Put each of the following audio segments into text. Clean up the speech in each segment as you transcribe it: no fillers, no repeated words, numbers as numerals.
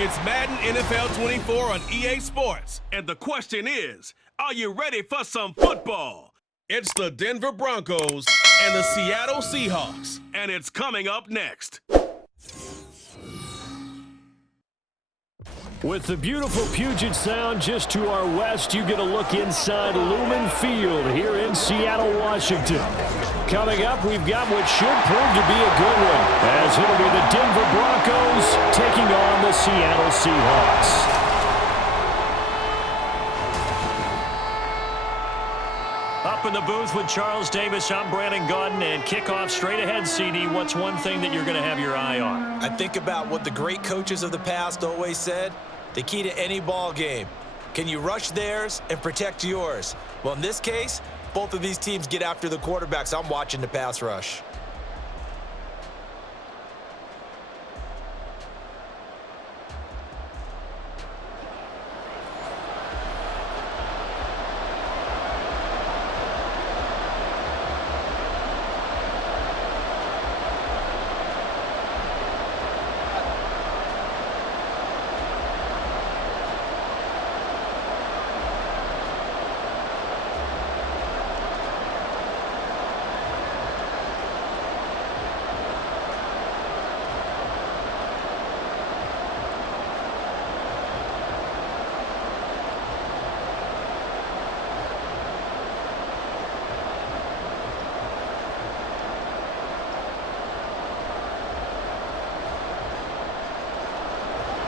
It's Madden NFL 24 on EA Sports. And the question is, are you ready for some football? It's the Denver Broncos and the Seattle Seahawks. And it's coming up next. With the beautiful Puget Sound just to our west, you get a look inside Lumen Field here in Seattle, Washington. Coming up, we've got what should prove to be a good one, as it'll be the Denver Broncos taking on the Seattle Seahawks. Up in the booth with Charles Davis, I'm Brandon Gaudin, and kickoff straight ahead, CD. What's one thing that you're going to have your eye on? I think about what the great coaches of the past always said. The key to any ball game. Can you rush theirs and protect yours? Well, in this case, both of these teams get after the quarterbacks. I'm watching the pass rush.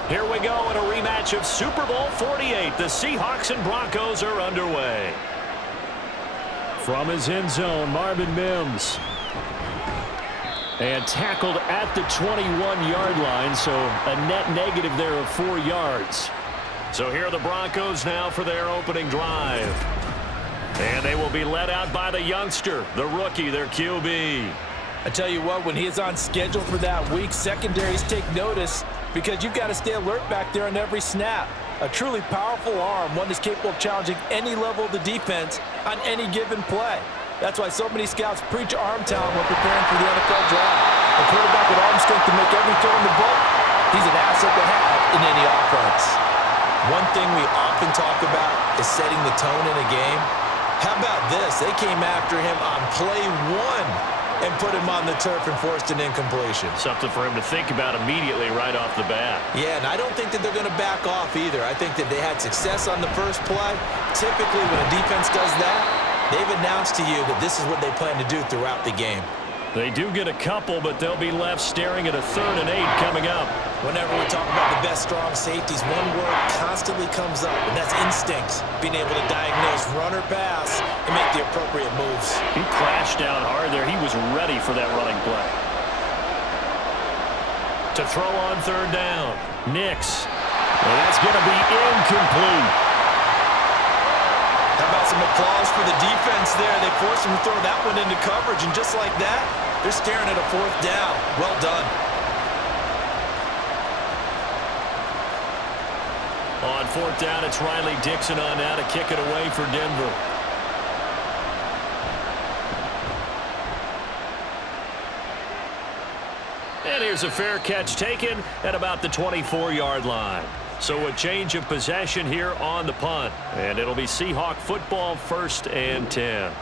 Here we go in a rematch of Super Bowl 48. The Seahawks and Broncos are underway. From his end zone, Marvin Mims. And tackled at the 21-yard line, so a net negative there of 4 yards. So here are the Broncos now for their opening drive. And they will be led out by the youngster, the rookie, their QB. I tell you what, when he is on schedule for that week, secondaries take notice because you've got to stay alert back there on every snap. A truly powerful arm, one that's capable of challenging any level of the defense on any given play. That's why so many scouts preach arm talent when preparing for the NFL draft. A quarterback with arm strength to make every throw in the book, he's an asset to have in any offense. One thing we often talk about is setting the tone in a game. How about this? They came after him on play 1 and put him on the turf and forced an incompletion. Something for him to think about immediately right off the bat. Yeah, and I don't think that they're going to back off either. I think that they had success on the first play. Typically, when a defense does that, they've announced to you that this is what they plan to do throughout the game. They do get a couple, but they'll be left staring at a 3rd and 8 coming up. Whenever we talk about the best strong safeties, one word constantly comes up, and that's instinct. Being able to diagnose run or pass and make the appropriate moves. He crashed down hard there. He was ready for that running play. To throw on 3rd down. Nix. And that's going to be incomplete. How about some applause for the defense there? They forced him to throw that one into coverage, and just like that, they're staring at a 4th down. Well done. On 4th down, it's Riley Dixon on now to kick it away for Denver. And here's a fair catch taken at about the 24-yard line. So a change of possession here on the punt. And it'll be Seahawk football, 1st and 10.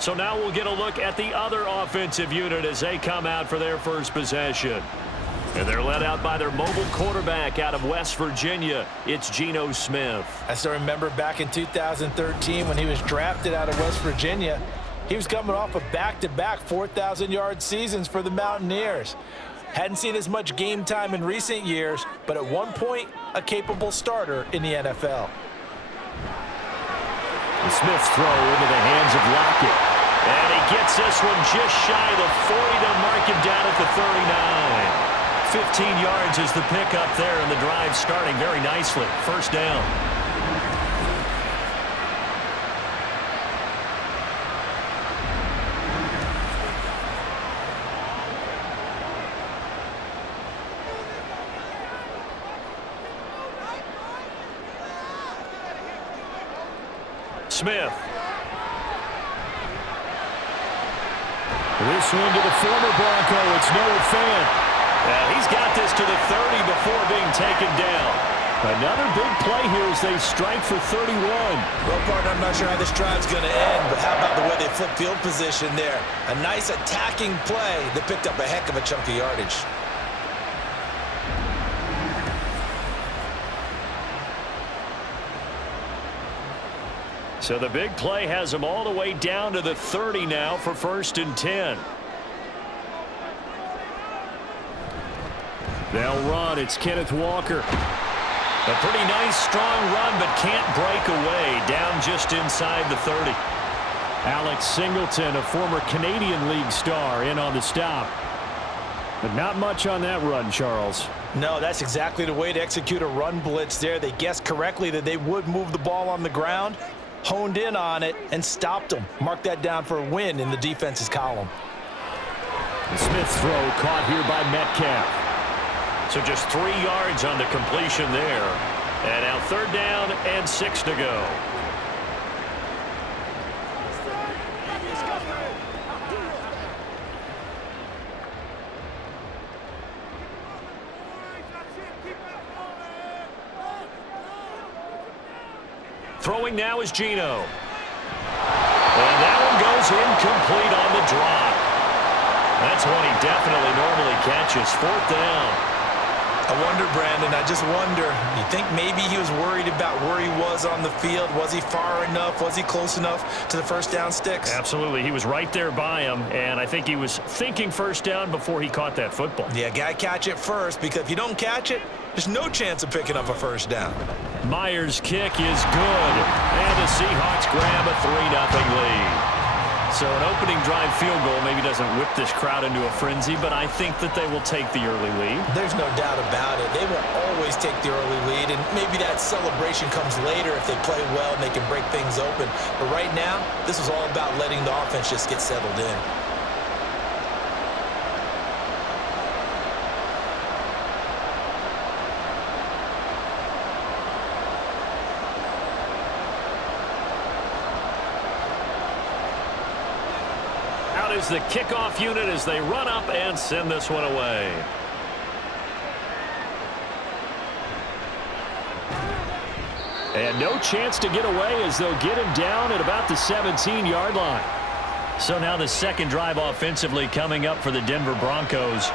So now we'll get a look at the other offensive unit as they come out for their first possession. And they're led out by their mobile quarterback out of West Virginia. It's Geno Smith. I still remember back in 2013 when he was drafted out of West Virginia. He was coming off of back-to-back 4,000-yard seasons for the Mountaineers. Hadn't seen as much game time in recent years, but at one point, a capable starter in the NFL. And Smith's throw into the hands of Lockett. And he gets this one just shy of the 40 to mark him down at the 39. 15 yards is the pickup there, and the drive starting very nicely. 1st down. Smith. This one to the former Bronco. It's Noah Fant. He's got this to the 30 before being taken down. Another big play here as they strike for 31. Well, partner, I'm not sure how this drive's going to end, but how about the way they flip field position there? A nice attacking play that picked up a heck of a chunk of yardage. So the big play has them all the way down to the 30 now for 1st and 10. They'll run. It's Kenneth Walker. A pretty nice, strong run, but can't break away. Down just inside the 30. Alex Singleton, a former Canadian League star, in on the stop. But not much on that run, Charles. No, that's exactly the way to execute a run blitz there. They guessed correctly that they would move the ball on the ground, honed in on it, and stopped them. Mark that down for a win in the defense's column. The Smith's throw caught here by Metcalf. So just 3 yards on the completion there. And now 3rd down and 6 to go. Throwing now is Geno. And that one goes incomplete on the drop. That's one he definitely normally catches. 4th down. I wonder, Brandon, I just wonder, you think maybe he was worried about where he was on the field? Was he far enough? Was he close enough to the 1st down sticks? Absolutely. He was right there by him, and I think he was thinking 1st down before he caught that football. Yeah, got to catch it first, because if you don't catch it, there's no chance of picking up a 1st down. Myers' kick is good, and the Seahawks grab a 3-0 lead. So an opening drive field goal maybe doesn't whip this crowd into a frenzy, but I think that they will take the early lead. There's no doubt about it. They will always take the early lead, and maybe that celebration comes later if they play well and they can break things open. But right now, this is all about letting the offense just get settled in. Is the kickoff unit as they run up and send this one away. And no chance to get away as they'll get him down at about the 17-yard line. So now the 2nd drive offensively coming up for the Denver Broncos.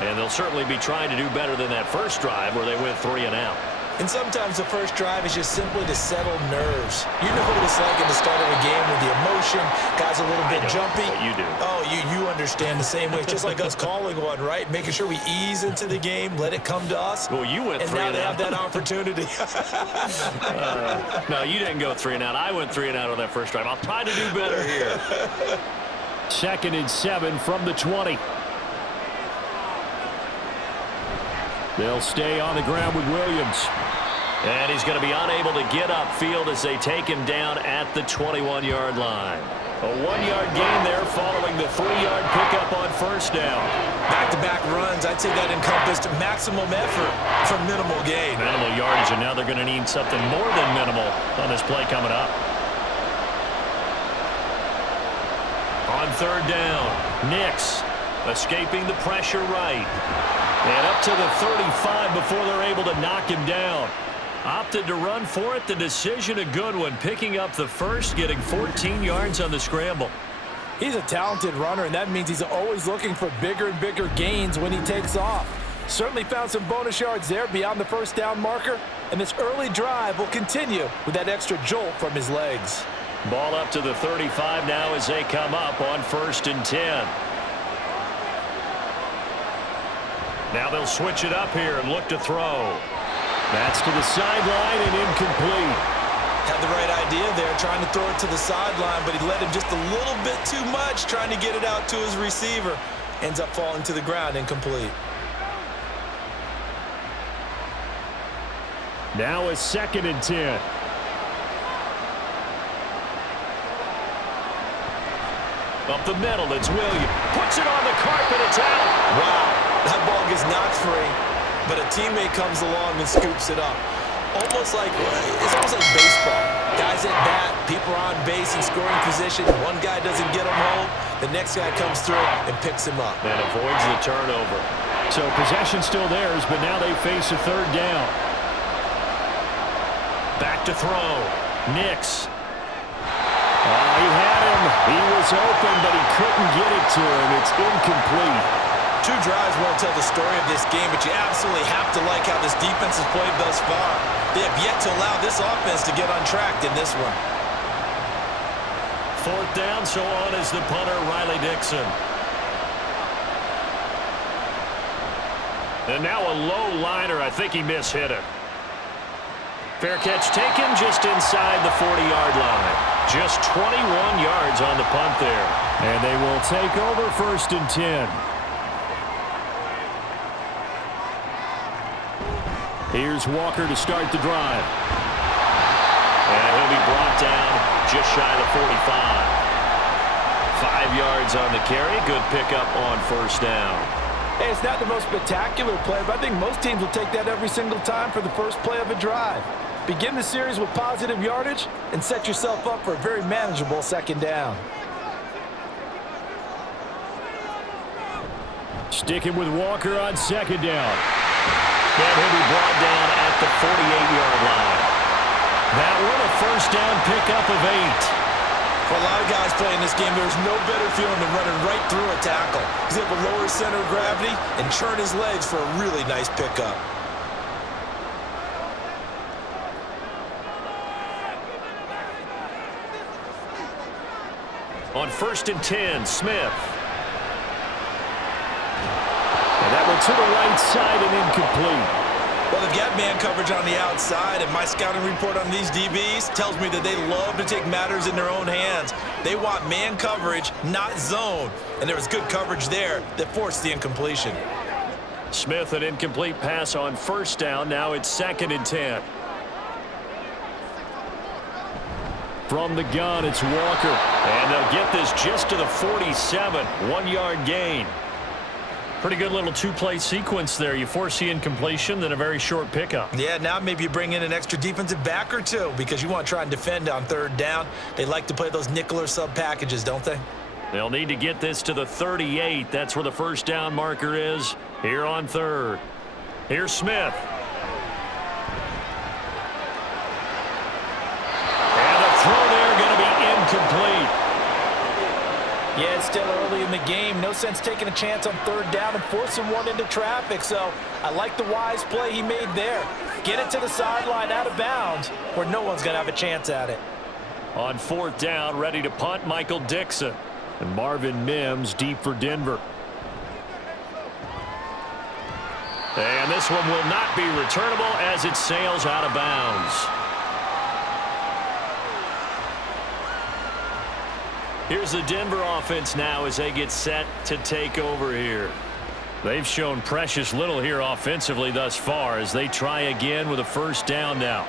And they'll certainly be trying to do better than that 1st drive where they went 3 and out. And sometimes the 1st drive is just simply to settle nerves. You know what it's like at the start of a game with the emotion, guys a little bit jumpy. You do. Oh, you understand the same way. It's just like us calling one, right? Making sure we ease into the game, let it come to us. Well, you went 3 and out. And now they have that opportunity. No, you didn't go 3 and out. I went 3 and out on that 1st drive. I'll try to do better here. 2nd and 7 from the 20. They'll stay on the ground with Williams. And he's going to be unable to get upfield as they take him down at the 21-yard line. A 1-yard gain there following the 3-yard pickup on 1st down. Back-to-back runs, I'd say that encompassed maximum effort for minimal gain. Minimal yardage, and now they're going to need something more than minimal on this play coming up. On 3rd down, Nix escaping the pressure right. And up to the 35 before they're able to knock him down. Opted to run for it. The decision a good one. Picking up the 1st, getting 14 yards on the scramble. He's a talented runner, and that means he's always looking for bigger and bigger gains when he takes off. Certainly found some bonus yards there beyond the 1st down marker. And this early drive will continue with that extra jolt from his legs. Ball up to the 35 now as they come up on 1st and 10. Now they'll switch it up here and look to throw. That's to the sideline and incomplete. Had the right idea there, trying to throw it to the sideline, but he let him just a little bit too much, trying to get it out to his receiver. Ends up falling to the ground, incomplete. Now a 2nd and 10. Up the middle, it's Williams. Puts it on the carpet, it's out. Wow, that ball gets knocked free, but a teammate comes along and scoops it up. It's almost like baseball. Guys at bat, people are on base in scoring position. One guy doesn't get him home, the next guy comes through and picks him up. And avoids the turnover. So possession still theirs, but now they face a third down. Back to throw. Nix. He had him. He was open, but he couldn't get it to him. It's incomplete. 2 drives won't tell the story of this game, but you absolutely have to like how this defense has played thus far. They have yet to allow this offense to get untracked in this one. 4th down, so on is the punter, Riley Dixon. And now a low liner. I think he mishit it. Fair catch taken just inside the 40-yard line. Just 21 yards on the punt there. And they will take over 1st and 10. Here's Walker to start the drive. And he'll be brought down just shy of the 45. 5 yards on the carry. Good pickup on 1st down. Hey, it's not the most spectacular play, but I think most teams will take that every single time for the first play of a drive. Begin the series with positive yardage and set yourself up for a very manageable 2nd down. Sticking with Walker on 2nd down. And he'll be brought down at the 48-yard line. That one a 1st down pickup of 8. For a lot of guys playing this game, there's no better feeling than running right through a tackle. He's able to lower his center of gravity and churn his legs for a really nice pickup. On 1st and 10, Smith. And that one to the right side and incomplete. Well, they've got man coverage on the outside, and my scouting report on these DBs tells me that they love to take matters in their own hands. They want man coverage, not zone. And there was good coverage there that forced the incompletion. Smith, an incomplete pass on 1st down. Now it's 2nd and 10. From the gun, it's Walker. And they'll get this just to the 47. 1-yard gain. Pretty good little 2-play sequence there. You force the incompletion, then a very short pickup. Yeah, now maybe you bring in an extra defensive back or 2 because you want to try and defend on 3rd down. They like to play those nickel or sub packages, don't they? They'll need to get this to the 38. That's where the 1st down marker is here on 3rd. Here's Smith. And the throw there going to be incomplete. Yeah, it's still early in the game. No sense taking a chance on 3rd down and forcing one into traffic. So I like the wise play he made there. Get it to the sideline out of bounds where no one's going to have a chance at it. On 4th down, ready to punt, Michael Dixon. And Marvin Mims deep for Denver. And this one will not be returnable as it sails out of bounds. Here's the Denver offense now as they get set to take over here. They've shown precious little here offensively thus far as they try again with a 1st down now.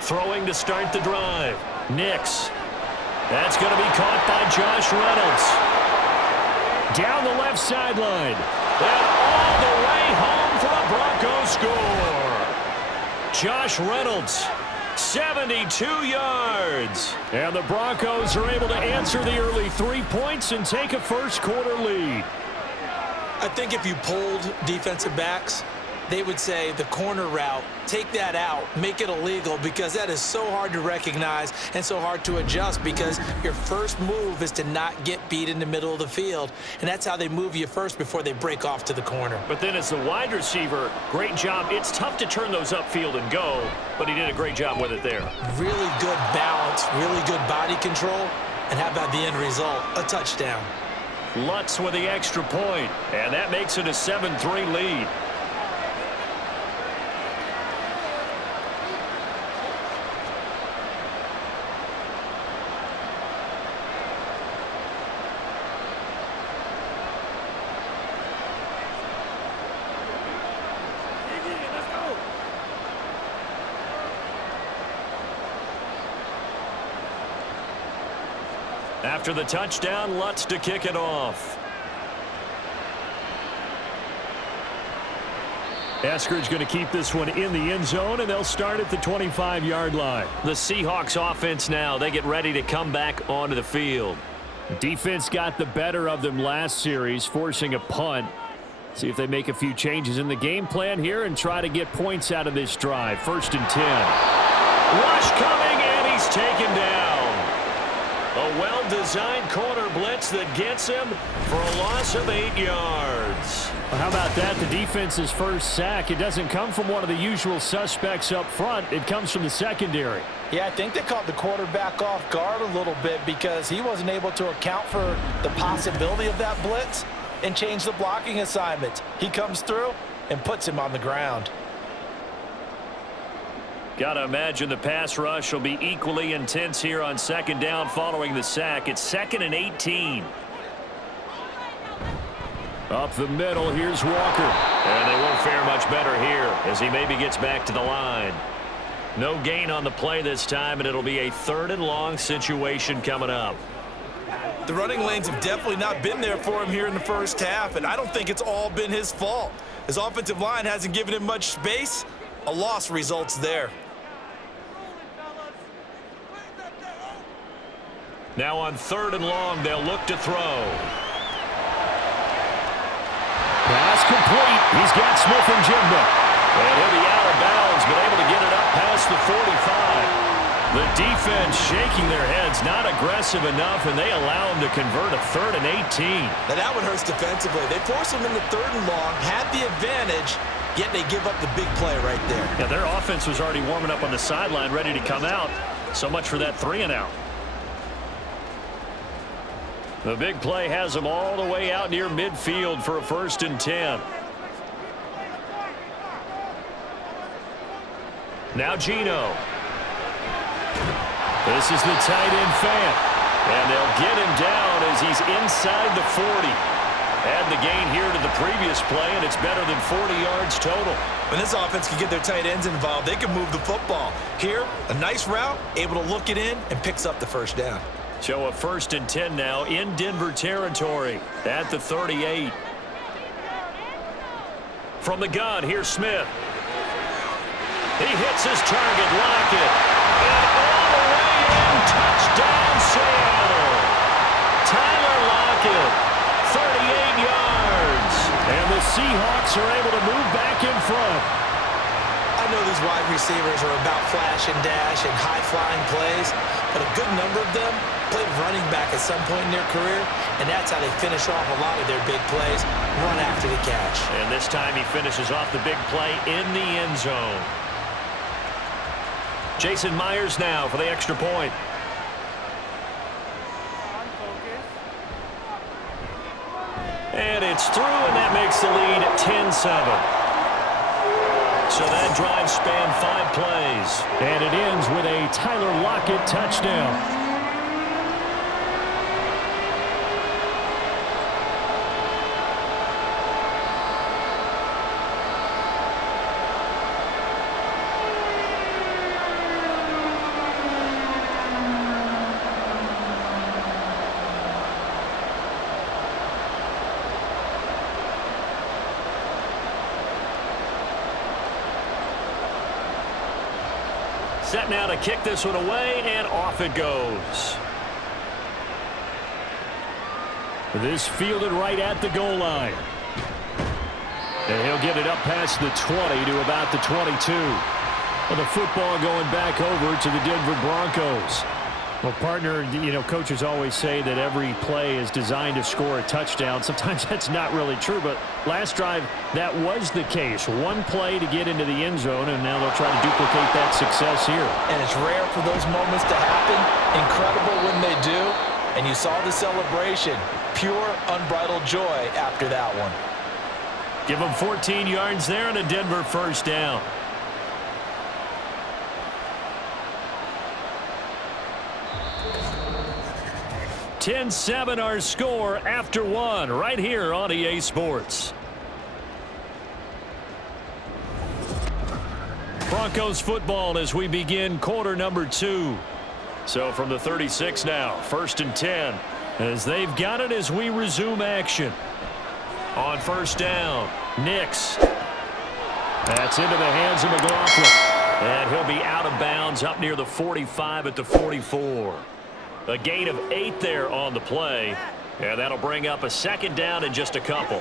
Throwing to start the drive. Nix. That's going to be caught by Josh Reynolds. Down the left sideline. And all the way home for a Broncos score. Josh Reynolds, 72 yards. And the Broncos are able to answer the early 3 points and take a 1st quarter lead. I think if you polled defensive backs, they would say the corner route, take that out, make it illegal, because that is so hard to recognize and so hard to adjust because your first move is to not get beat in the middle of the field. And that's how they move you first before they break off to the corner. But then as the wide receiver, great job. It's tough to turn those upfield and go, but he did a great job with it there. Really good balance, really good body control. And how about the end result? A touchdown. Lutz with the extra point, and that makes it a 7-3 lead. After the touchdown, Lutz to kick it off. Eskridge going to keep this one in the end zone, and they'll start at the 25-yard line. The Seahawks offense now, they get ready to come back onto the field. Defense got the better of them last series, forcing a punt. See if they make a few changes in the game plan here and try to get points out of this drive. 1st and 10. Rush coming, and he's taken down. A well-designed corner blitz that gets him for a loss of 8 yards. Well, how about that? The defense's first sack. It doesn't come from one of the usual suspects up front. It comes from the secondary. Yeah, I think they caught the quarterback off guard a little bit because he wasn't able to account for the possibility of that blitz and change the blocking assignments. He comes through and puts him on the ground. Got to imagine the pass rush will be equally intense here on 2nd down following the sack. It's 2nd and 18. Up the middle, here's Walker. And they won't fare much better here as he maybe gets back to the line. No gain on the play this time, and it'll be a 3rd and long situation coming up. The running lanes have definitely not been there for him here in the first half, and I don't think it's all been his fault. His offensive line hasn't given him much space. A loss results there. Now on 3rd and long, they'll look to throw. Pass complete. He's got Smith-Njigba. And he'll be out of bounds, but able to get it up past the 45. The defense shaking their heads, not aggressive enough, and they allow him to convert a 3rd and 18. Now that one hurts defensively. They force him into 3rd and long, had the advantage, yet they give up the big play right there. Yeah, their offense was already warming up on the sideline, ready to come out. So much for that 3 and out. The big play has them all the way out near midfield for a 1st and 10. Now Geno. This is the tight end Fant. And they'll get him down as he's inside the 40. Add the gain here to the previous play, and it's better than 40 yards total. When this offense can get their tight ends involved, they can move the football. Here, a nice route, able to look it in, and picks up the 1st down. So a 1st and 10 now in Denver territory at the 38. From the gun, here's Smith. He hits his target, Lockett. And all the way in, touchdown Seattle. Tyler Lockett, 38 yards. And the Seahawks are able to move back in front. I know these wide receivers are about flash and dash and high-flying plays, but a good number of them played running back at some point in their career, and that's how they finish off a lot of their big plays, run after the catch. And this time he finishes off the big play in the end zone. Jason Myers now for the extra point. And it's through, and that makes the lead 10-7. So that drive spanned 5 plays. And it ends with a Tyler Lockett touchdown. Set now to kick this one away, and off it goes. This fielded right at the goal line. And he'll get it up past the 20 to about the 22. Well, the football going back over to the Denver Broncos. Well, partner, you know, coaches always say that every play is designed to score a touchdown. Sometimes that's not really true, but last drive, that was the case. One play to get into the end zone, and now they'll try to duplicate that success here. And it's rare for those moments to happen. Incredible when they do. And you saw the celebration. Pure, unbridled joy after that one. Give them 14 yards there and a Denver 1st down. (10-7) our score after 1 right here on EA Sports. Broncos football as we begin quarter number 2. So from the 36 now, 1st and 10, as they've got it as we resume action. On 1st down, Nix. That's into the hands of McLaughlin. And he'll be out of bounds up near the 45 at the 44. A gain of 8 there on the play, and that'll bring up a second down in just a couple.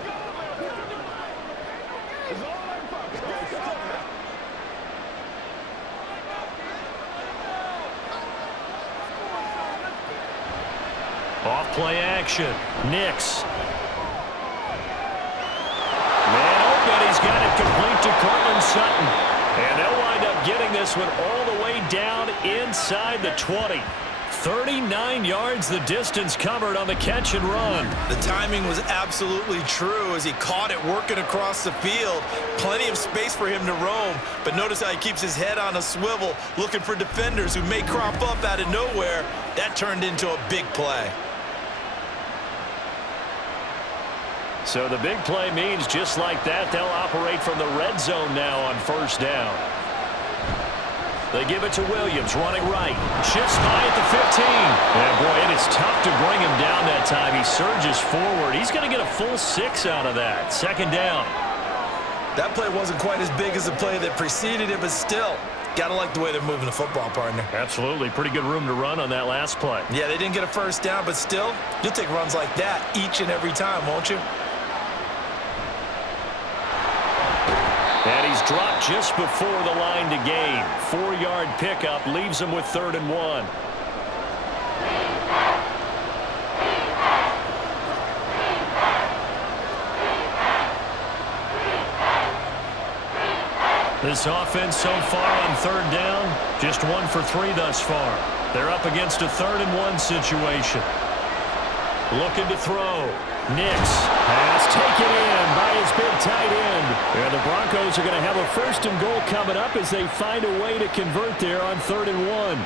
Off play action. Nix. Man open. He's got it complete to Cortland Sutton. And they'll wind up getting this one all the way down inside the 20. 39 yards the distance covered on the catch and run. The timing was absolutely true as he caught it working across the field. Plenty of space for him to roam, but notice how he keeps his head on a swivel looking for defenders who may crop up out of nowhere. That turned into a big play. So the big play means just like that, they'll operate from the red zone now on first down. They give it to Williams, running right. Shifts by at the 15. And, boy, it is tough to bring him down that time. He surges forward. He's going to get a full 6 out of that. Second down. That play wasn't quite as big as the play that preceded it, but still, got to like the way they're moving the football, partner. Absolutely. Pretty good room to run on that last play. Yeah, they didn't get a first down, but still, you'll take runs like that each and every time, won't you? And he's dropped just before the line to gain. 4-yard pickup leaves him with 3rd and 1. This offense so far on 3rd down, just 1 for 3 thus far. They're up against a 3rd and 1 situation. Looking to throw. Nix has taken in by his big tight end. And the Broncos are going to have a 1st and goal coming up as they find a way to convert there on 3rd and 1.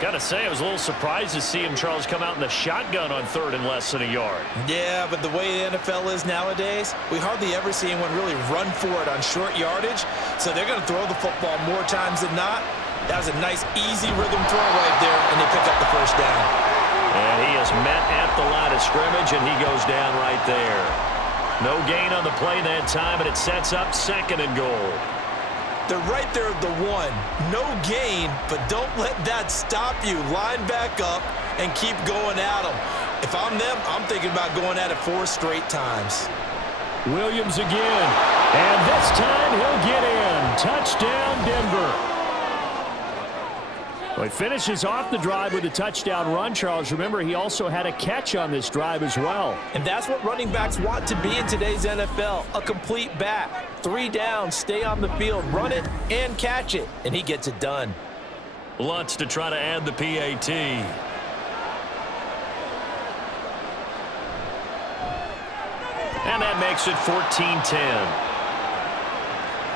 Got to say, I was a little surprised to see him, Charles, come out in the shotgun on 3rd and less than a yard. Yeah, but the way the NFL is nowadays, we hardly ever see anyone really run for it on short yardage. So they're going to throw the football more times than not. That was a nice, easy rhythm throw right there, and they pick up the 1st down. And he is met at the line of scrimmage, and he goes down right there. No gain on the play that time, and it sets up 2nd and goal. They're right there at the 1. No gain, but don't let that stop you. Line back up and keep going at them. If I'm them, I'm thinking about going at it 4 straight times. Williams again, and this time he'll get in. Touchdown, Denver. Well, he finishes off the drive with a touchdown run, Charles. Remember, he also had a catch on this drive as well. And that's what running backs want to be in today's NFL, a complete back. 3 downs, stay on the field, run it, and catch it. And he gets it done. Lutz to try to add the PAT. And that makes it 14-10.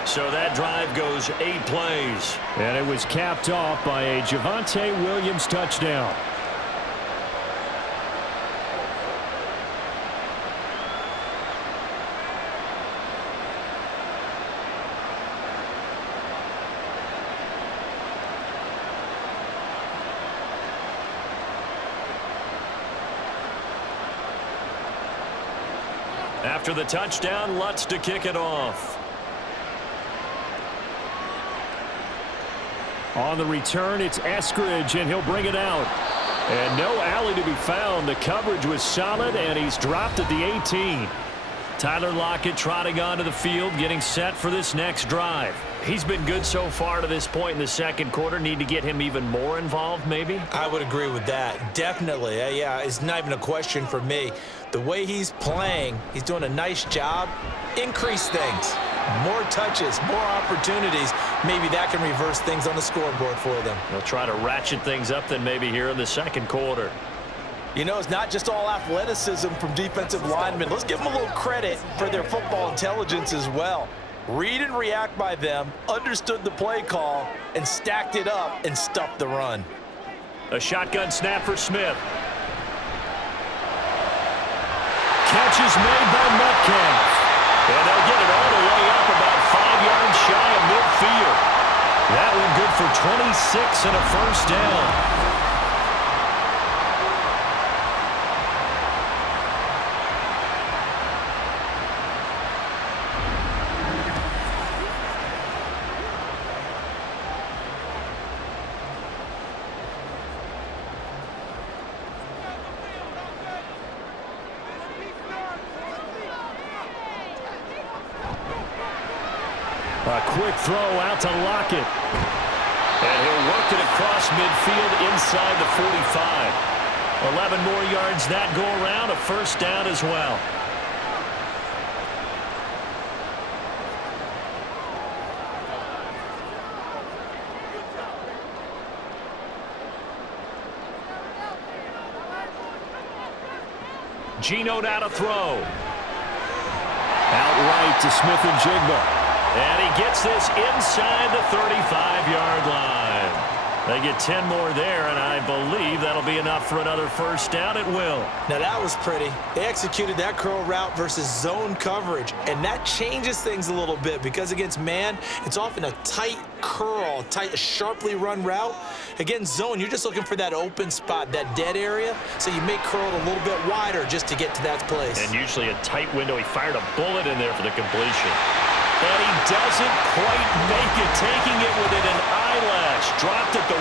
So that drive goes 8 plays. And it was capped off by a Javonte Williams touchdown. After the touchdown, Lutz to kick it off. On the return, it's Eskridge, and he'll bring it out. And no alley to be found. The coverage was solid, and he's dropped at the 18. Tyler Lockett trotting onto the field, getting set for this next drive. He's been good so far to this point in the 2nd quarter. Need to get him even more involved, maybe? I would agree with that. Definitely. Yeah, it's not even a question for me. The way he's playing, he's doing a nice job. Increase things. More touches, more opportunities. Maybe that can reverse things on the scoreboard for them. They'll try to ratchet things up then maybe here in the 2nd quarter. You know, it's not just all athleticism from defensive linemen. Let's give them a little credit for their football intelligence as well. Read and react by them, understood the play call, and stacked it up and stuffed the run. A shotgun snap for Smith. Catch is made by Metcalf. And they'll get it all the way up about 5 yards shy of midfield. That one good for 26 and a 1st down. quick throw out to Lockett. And he'll work it across midfield inside the 45. 11 more yards that go around, a first down as well. Geno now to throw. Out right to Smith-Njigba. And he gets this inside the 35-yard line. They get 10 more there, and I believe that'll be enough for another first down. It will. Now, that was pretty. They executed that curl route versus zone coverage, and that changes things a little bit because against man, it's often a tight curl, sharply run route. Against zone, you're just looking for that open spot, that dead area, so you make curl a little bit wider just to get to that place. And usually a tight window. He fired a bullet in there for the completion. And he doesn't quite make it, taking it within an eyelash. Dropped at the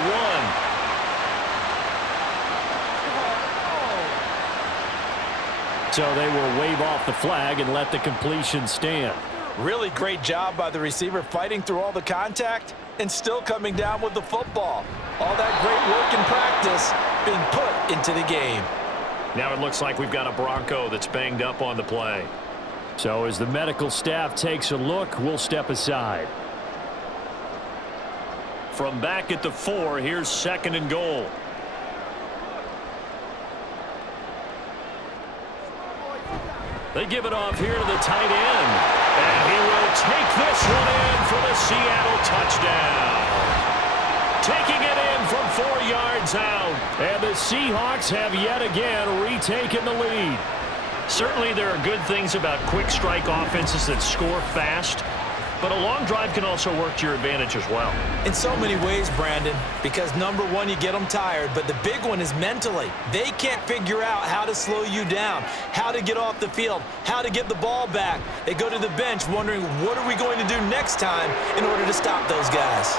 1. So they will wave off the flag and let the completion stand. Really great job by the receiver fighting through all the contact and still coming down with the football. All that great work in practice being put into the game. Now it looks like we've got a Bronco that's banged up on the play. So as the medical staff takes a look, we'll step aside. From back at the 4, here's 2nd and goal. They give it off here to the tight end. And he will take this one in for the Seattle touchdown. Taking it in from 4 yards out. And the Seahawks have yet again retaken the lead. Certainly there are good things about quick strike offenses that score fast, but a long drive can also work to your advantage as well. In so many ways, Brandon, because number one, you get them tired, but the big one is mentally. They can't figure out how to slow you down, how to get off the field, how to get the ball back. They go to the bench wondering, what are we going to do next time in order to stop those guys?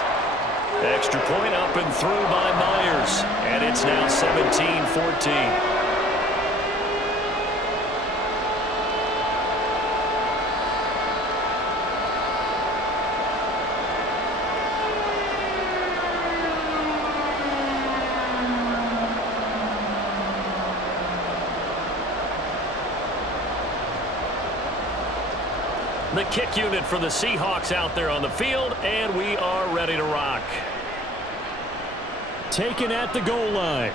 Extra point up and through by Myers, and it's now 17-14. The kick unit for the Seahawks out there on the field, and we are ready to rock. Taken at the goal line.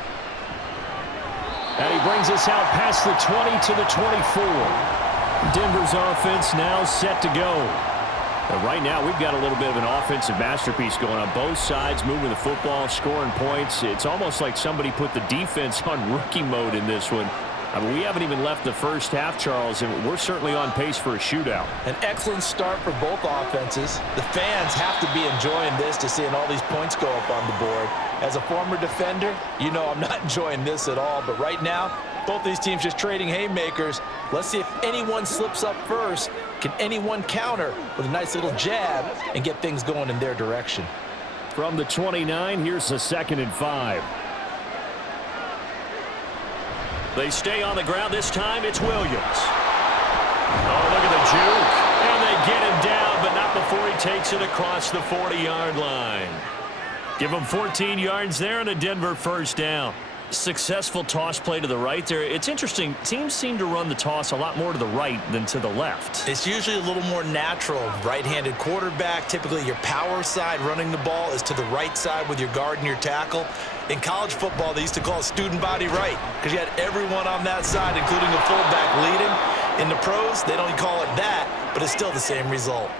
And he brings us out past the 20 to the 24. Denver's offense now set to go. And right now, we've got a little bit of an offensive masterpiece going on both sides, moving the football, scoring points. It's almost like somebody put the defense on rookie mode in this one. I mean, we haven't even left the first half, Charles, and we're certainly on pace for a shootout. An excellent start for both offenses. The fans have to be enjoying this to seeing all these points go up on the board. As a former defender, you know I'm not enjoying this at all, but right now, both these teams just trading haymakers. Let's see if anyone slips up first. Can anyone counter with a nice little jab and get things going in their direction? From the 29, here's a 2nd and 5. They stay on the ground. This time it's Williams. Oh, look at the juke. And they get him down, but not before he takes it across the 40-yard line. Give him 14 yards there and a Denver first down. Successful toss play to the right there. It's interesting. Teams seem to run the toss a lot more to the right than to the left. It's usually a little more natural. Right-handed quarterback, typically your power side running the ball is to the right side with your guard and your tackle. In college football, they used to call it student body right because you had everyone on that side, including the fullback leading. In the pros, they don't call it that, but it's still the same result.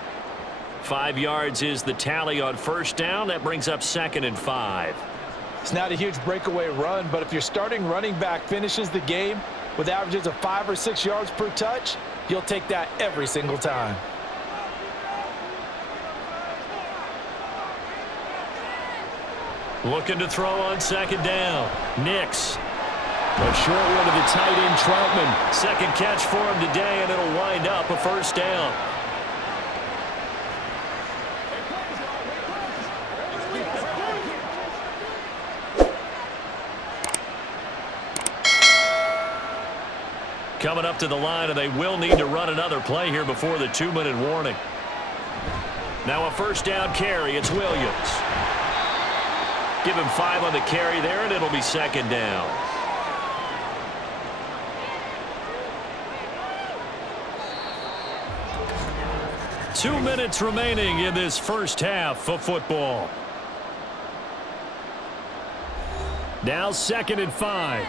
5 yards is the tally on first down. That brings up 2nd and 5. It's not a huge breakaway run, but if your starting running back finishes the game with averages of 5 or 6 yards per touch, you'll take that every single time. Looking to throw on 2nd down. Nix. A short one to the tight end, Troutman. Second catch for him today, and it'll wind up a first down. Coming up to the line, and they will need to run another play here before the 2-minute warning. Now a first down carry. It's Williams. Give him 5 on the carry there, and it'll be second down. Two minutes remaining in this first half of football. Now 2nd and 5.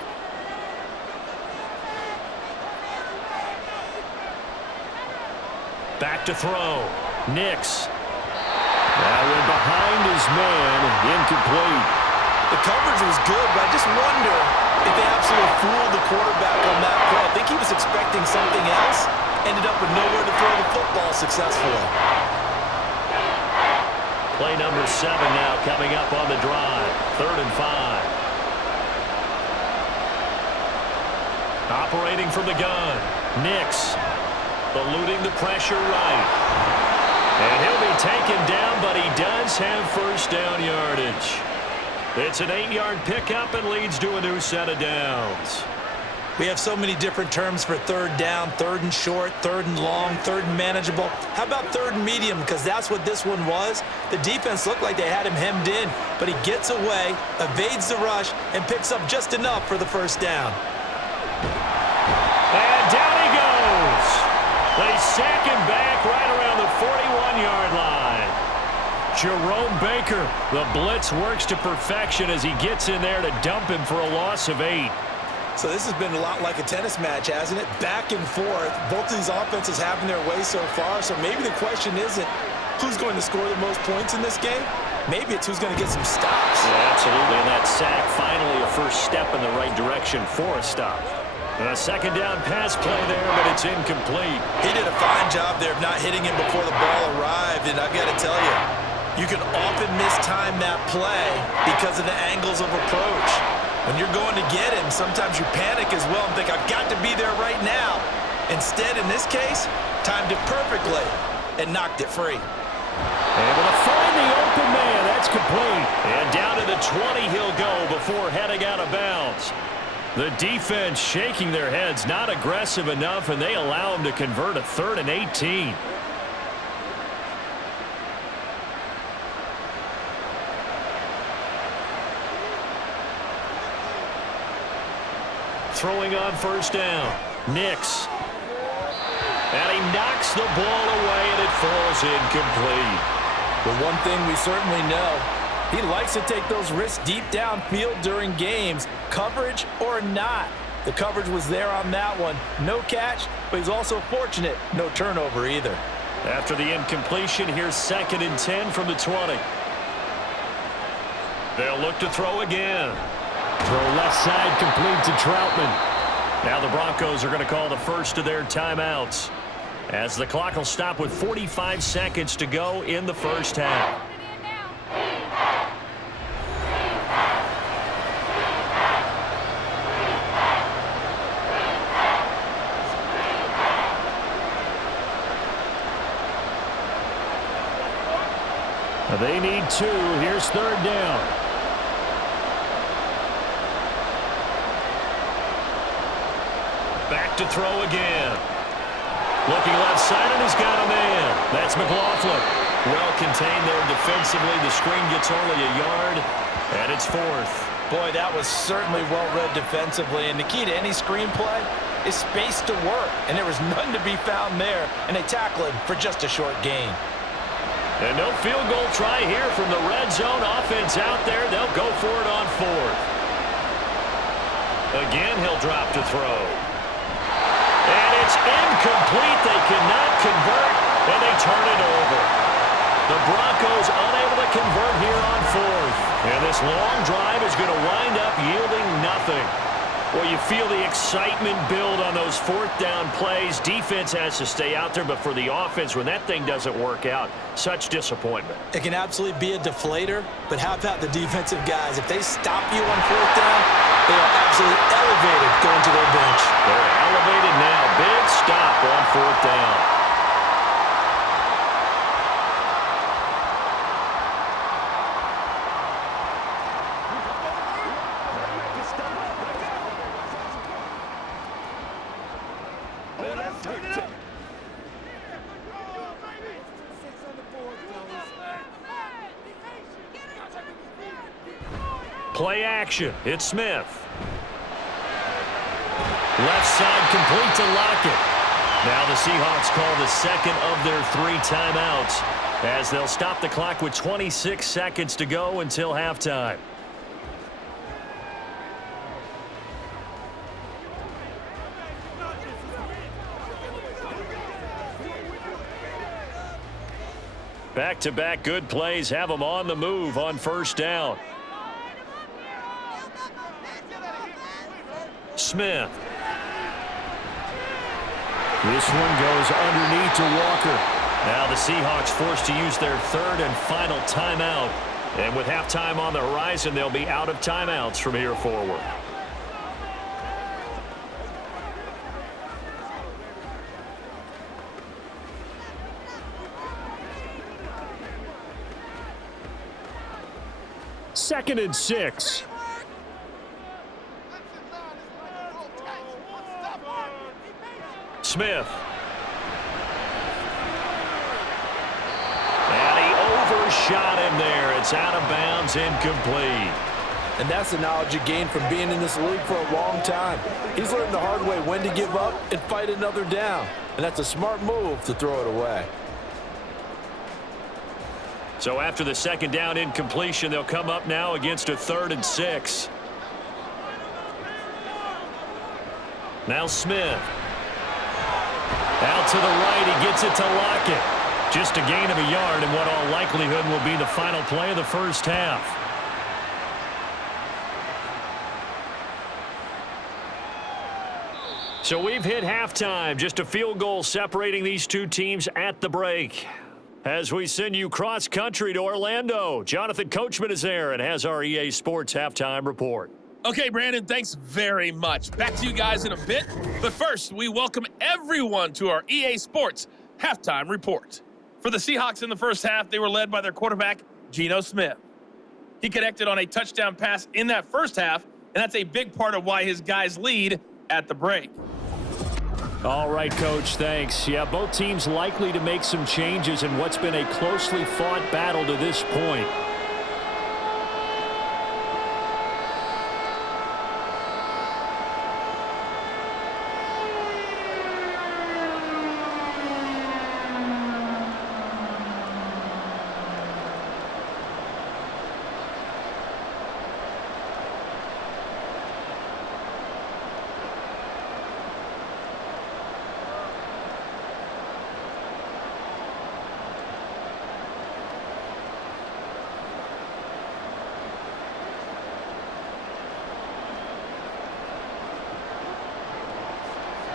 Back to throw. Nix. That went behind his man. Incomplete. The coverage was good, but I just wonder if they absolutely fooled the quarterback on that play. I think he was expecting something else. Ended up with nowhere to throw the football successfully. Play number 7 now coming up on the drive. 3rd and 5. Operating from the gun. Nix. Eluding the pressure right. And he'll be taken down, but he does have first down yardage. It's an 8-yard pickup and leads to a new set of downs. We have so many different terms for 3rd down, 3rd and short, 3rd and long, 3rd and manageable. How about 3rd and medium? Because that's what this one was. The defense looked like they had him hemmed in, but he gets away, evades the rush, and picks up just enough for the first down. And down he goes. They sack him back right around the 41-yard line. Jerome Baker, the blitz works to perfection as he gets in there to dump him for a loss of 8. So this has been a lot like a tennis match, hasn't it? Back and forth. Both of these offenses having their way so far. So maybe the question isn't who's going to score the most points in this game. Maybe it's who's going to get some stops. Yeah, absolutely. And that sack, finally a first step in the right direction for a stop. And a second down pass play there, but it's incomplete. He did a fine job there of not hitting him before the ball arrived. And I've got to tell you, you can often mistime that play because of the angles of approach. When you're going to get him, sometimes you panic as well and think, I've got to be there right now. Instead, in this case, timed it perfectly and knocked it free. Able to find the open man. That's complete. And down to the 20 he'll go before heading out of bounds. The defense shaking their heads, not aggressive enough, and they allow him to convert a 3rd and 18. Throwing on first down. Nix. And he knocks the ball away, and it falls incomplete. But one thing we certainly know, he likes to take those risks deep downfield during games, coverage or not. The coverage was there on that one. No catch, but he's also fortunate. No turnover either. After the incompletion, here's 2nd and 10 from the 20. They'll look to throw again. Throw left side complete to Troutman. Now the Broncos are going to call the first of their timeouts, as the clock will stop with 45 seconds to go in the first half. They need 2. Here's 3rd down. Back to throw again. Looking left side, and he's got a man. That's McLaughlin. Well contained there defensively. The screen gets only a yard, and it's 4th. Boy, that was certainly well read defensively. And the key to any screenplay is space to work. And there was none to be found there. And they tackle him for just a short gain. And no field goal try here from the red zone offense out there. They'll go for it on 4th. Again, he'll drop to throw. And it's incomplete. They cannot convert, and they turn it over. The Broncos unable to convert here on 4th. And this long drive is going to wind up yielding nothing. Well, you feel the excitement build on those 4th down plays. Defense has to stay out there, but for the offense, when that thing doesn't work out, such disappointment. It can absolutely be a deflator, but how about the defensive guys? If they stop you on 4th down, they are absolutely elevated going to their bench. They're elevated now. Big stop on 4th down. play action. It's Smith. Left side complete to Lockett. Now the Seahawks call the second of their 3 timeouts as they'll stop the clock with 26 seconds to go until halftime. Back-to-back good plays have them on the move on first down. Smith. This one goes underneath to Walker. Now the Seahawks forced to use their 3rd and final timeout. And with halftime on the horizon, they'll be out of timeouts from here forward. Second and 6. Smith. And he overshot him there. It's out of bounds, incomplete. And that's the knowledge you gain from being in this league for a long time. He's learned the hard way when to give up and fight another down. And that's a smart move to throw it away. So after the second down incompletion, they'll come up now against a 3rd and 6. Now Smith. Out to the right, he gets it to Lockett. Just a gain of a yard in what all likelihood will be the final play of the first half. So we've hit halftime, just a field goal separating these two teams at the break. As we send you cross-country to Orlando, Jonathan Coachman is there and has our EA Sports halftime report. Okay, Brandon, thanks very much. Back to you guys in a bit. But first, we welcome everyone to our EA Sports halftime report. For the Seahawks in the first half, they were led by their quarterback, Geno Smith. He connected on a touchdown pass in that first half, and that's a big part of why his guys lead at the break. All right, Coach, thanks. Yeah, both teams likely to make some changes in what's been a closely fought battle to this point.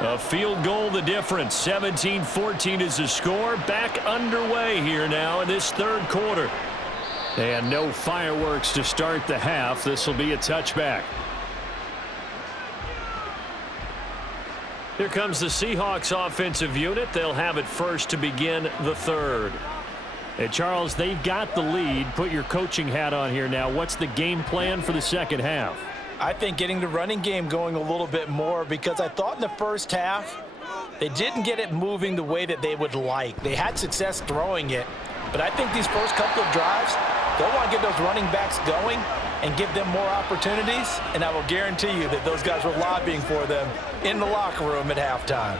A field goal the difference. 17-14 is the score. Back underway here now in this third quarter. And no fireworks to start the half. This will be a touchback. Here comes the Seahawks offensive unit. They'll have it first to begin the third. And Charles, they've got the lead. Put your coaching hat on here now. What's the game plan for the second half? I think getting the running game going a little bit more, because I thought in the first half they didn't get it moving the way that they would like. They had success throwing it, but I think these first couple of drives, they'll want to get those running backs going and give them more opportunities, and I will guarantee you that those guys were lobbying for them in the locker room at halftime.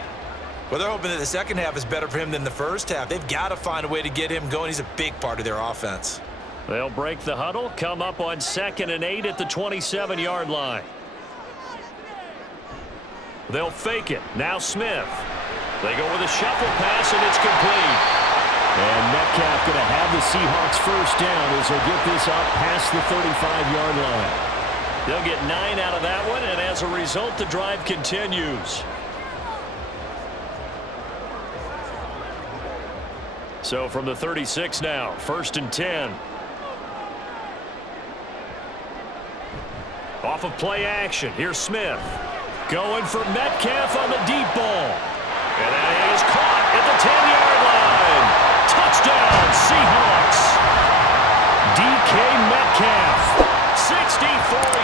Well, they're hoping that the second half is better for him than the first half. They've got to find a way to get him going. He's a big part of their offense. They'll break the huddle, come up on 2nd and 8 at the 27-yard line. They'll fake it. Now Smith. They go with a shuffle pass, and it's complete. And Metcalf going to have the Seahawks first down as they'll get this up past the 35-yard line. They'll get 9 out of that one, and as a result, the drive continues. So from the 36 now, 1st and 10. Off of play action, here's Smith. Going for Metcalf on the deep ball. And that is caught at the 10-yard line. Touchdown, Seahawks. DK Metcalf, 64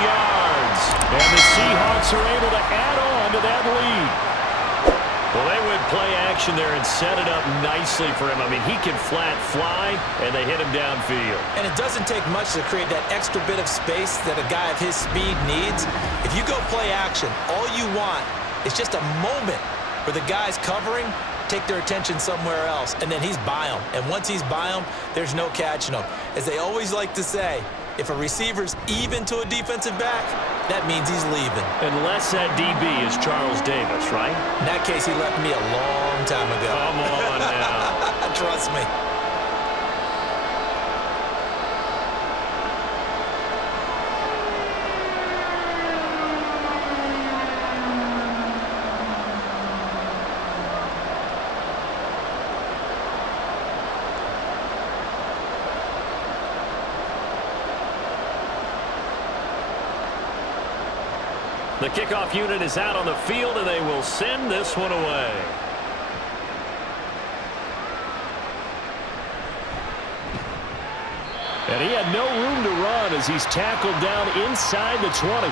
yards. And the Seahawks are able to add on to that lead. Well, they would play action there and set it up nicely for him. I mean, he can flat fly, and they hit him downfield. And it doesn't take much to create that extra bit of space that a guy of his speed needs. If you go play action, all you want is just a moment where the guys covering take their attention somewhere else, and then he's by them. And once he's by them, there's no catching him. As they always like to say, if a receiver's even to a defensive back, that means he's leaving. Unless that DB is Charles Davis, right? In that case, he left me a long time ago. Come on now. Trust me. The kickoff unit is out on the field, and they will send this one away. And he had no room to run as he's tackled down inside the 20.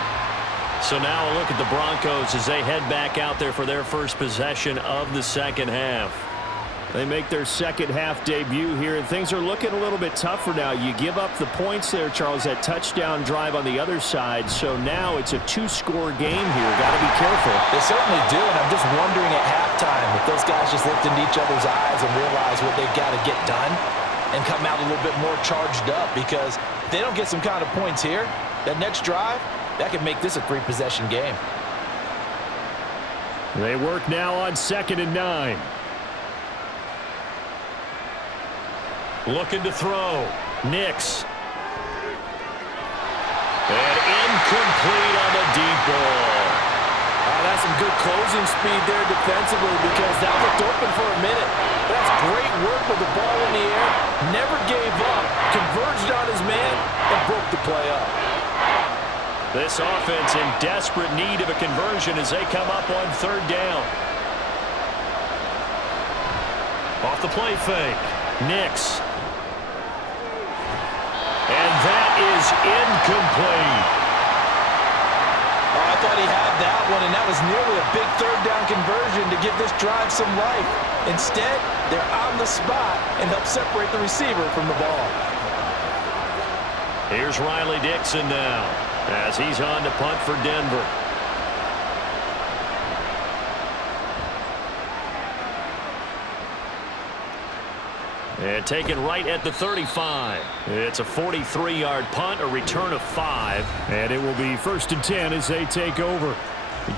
So now a look at the Broncos as they head back out there for their first possession of the second half. They make their second half debut here, and things are looking a little bit tougher now. You give up the points there, Charles, that touchdown drive on the other side. So now it's a two-score game here. Got to be careful. They certainly do, and I'm just wondering at halftime if those guys just looked into each other's eyes and realize what they've got to get done and come out a little bit more charged up, because if they don't get some kind of points here, that next drive, that could make this a three-possession game. They work now on 2nd and 9. Looking to throw. Nix. And incomplete on the deep ball. That's some good closing speed there defensively, because that looked open for a minute. That's great work with the ball in the air. Never gave up. Converged on his man and broke the play up. This offense in desperate need of a conversion as they come up on 3rd down. Off the play fake. Nix. And that is incomplete. Oh, I thought he had that one, and that was nearly a big 3rd down conversion to give this drive some life. Instead, they're on the spot and help separate the receiver from the ball. Here's Riley Dixon now as he's on to punt for Denver. And taken right at the 35. It's a 43-yard punt, a return of 5. And it will be 1st and 10 as they take over.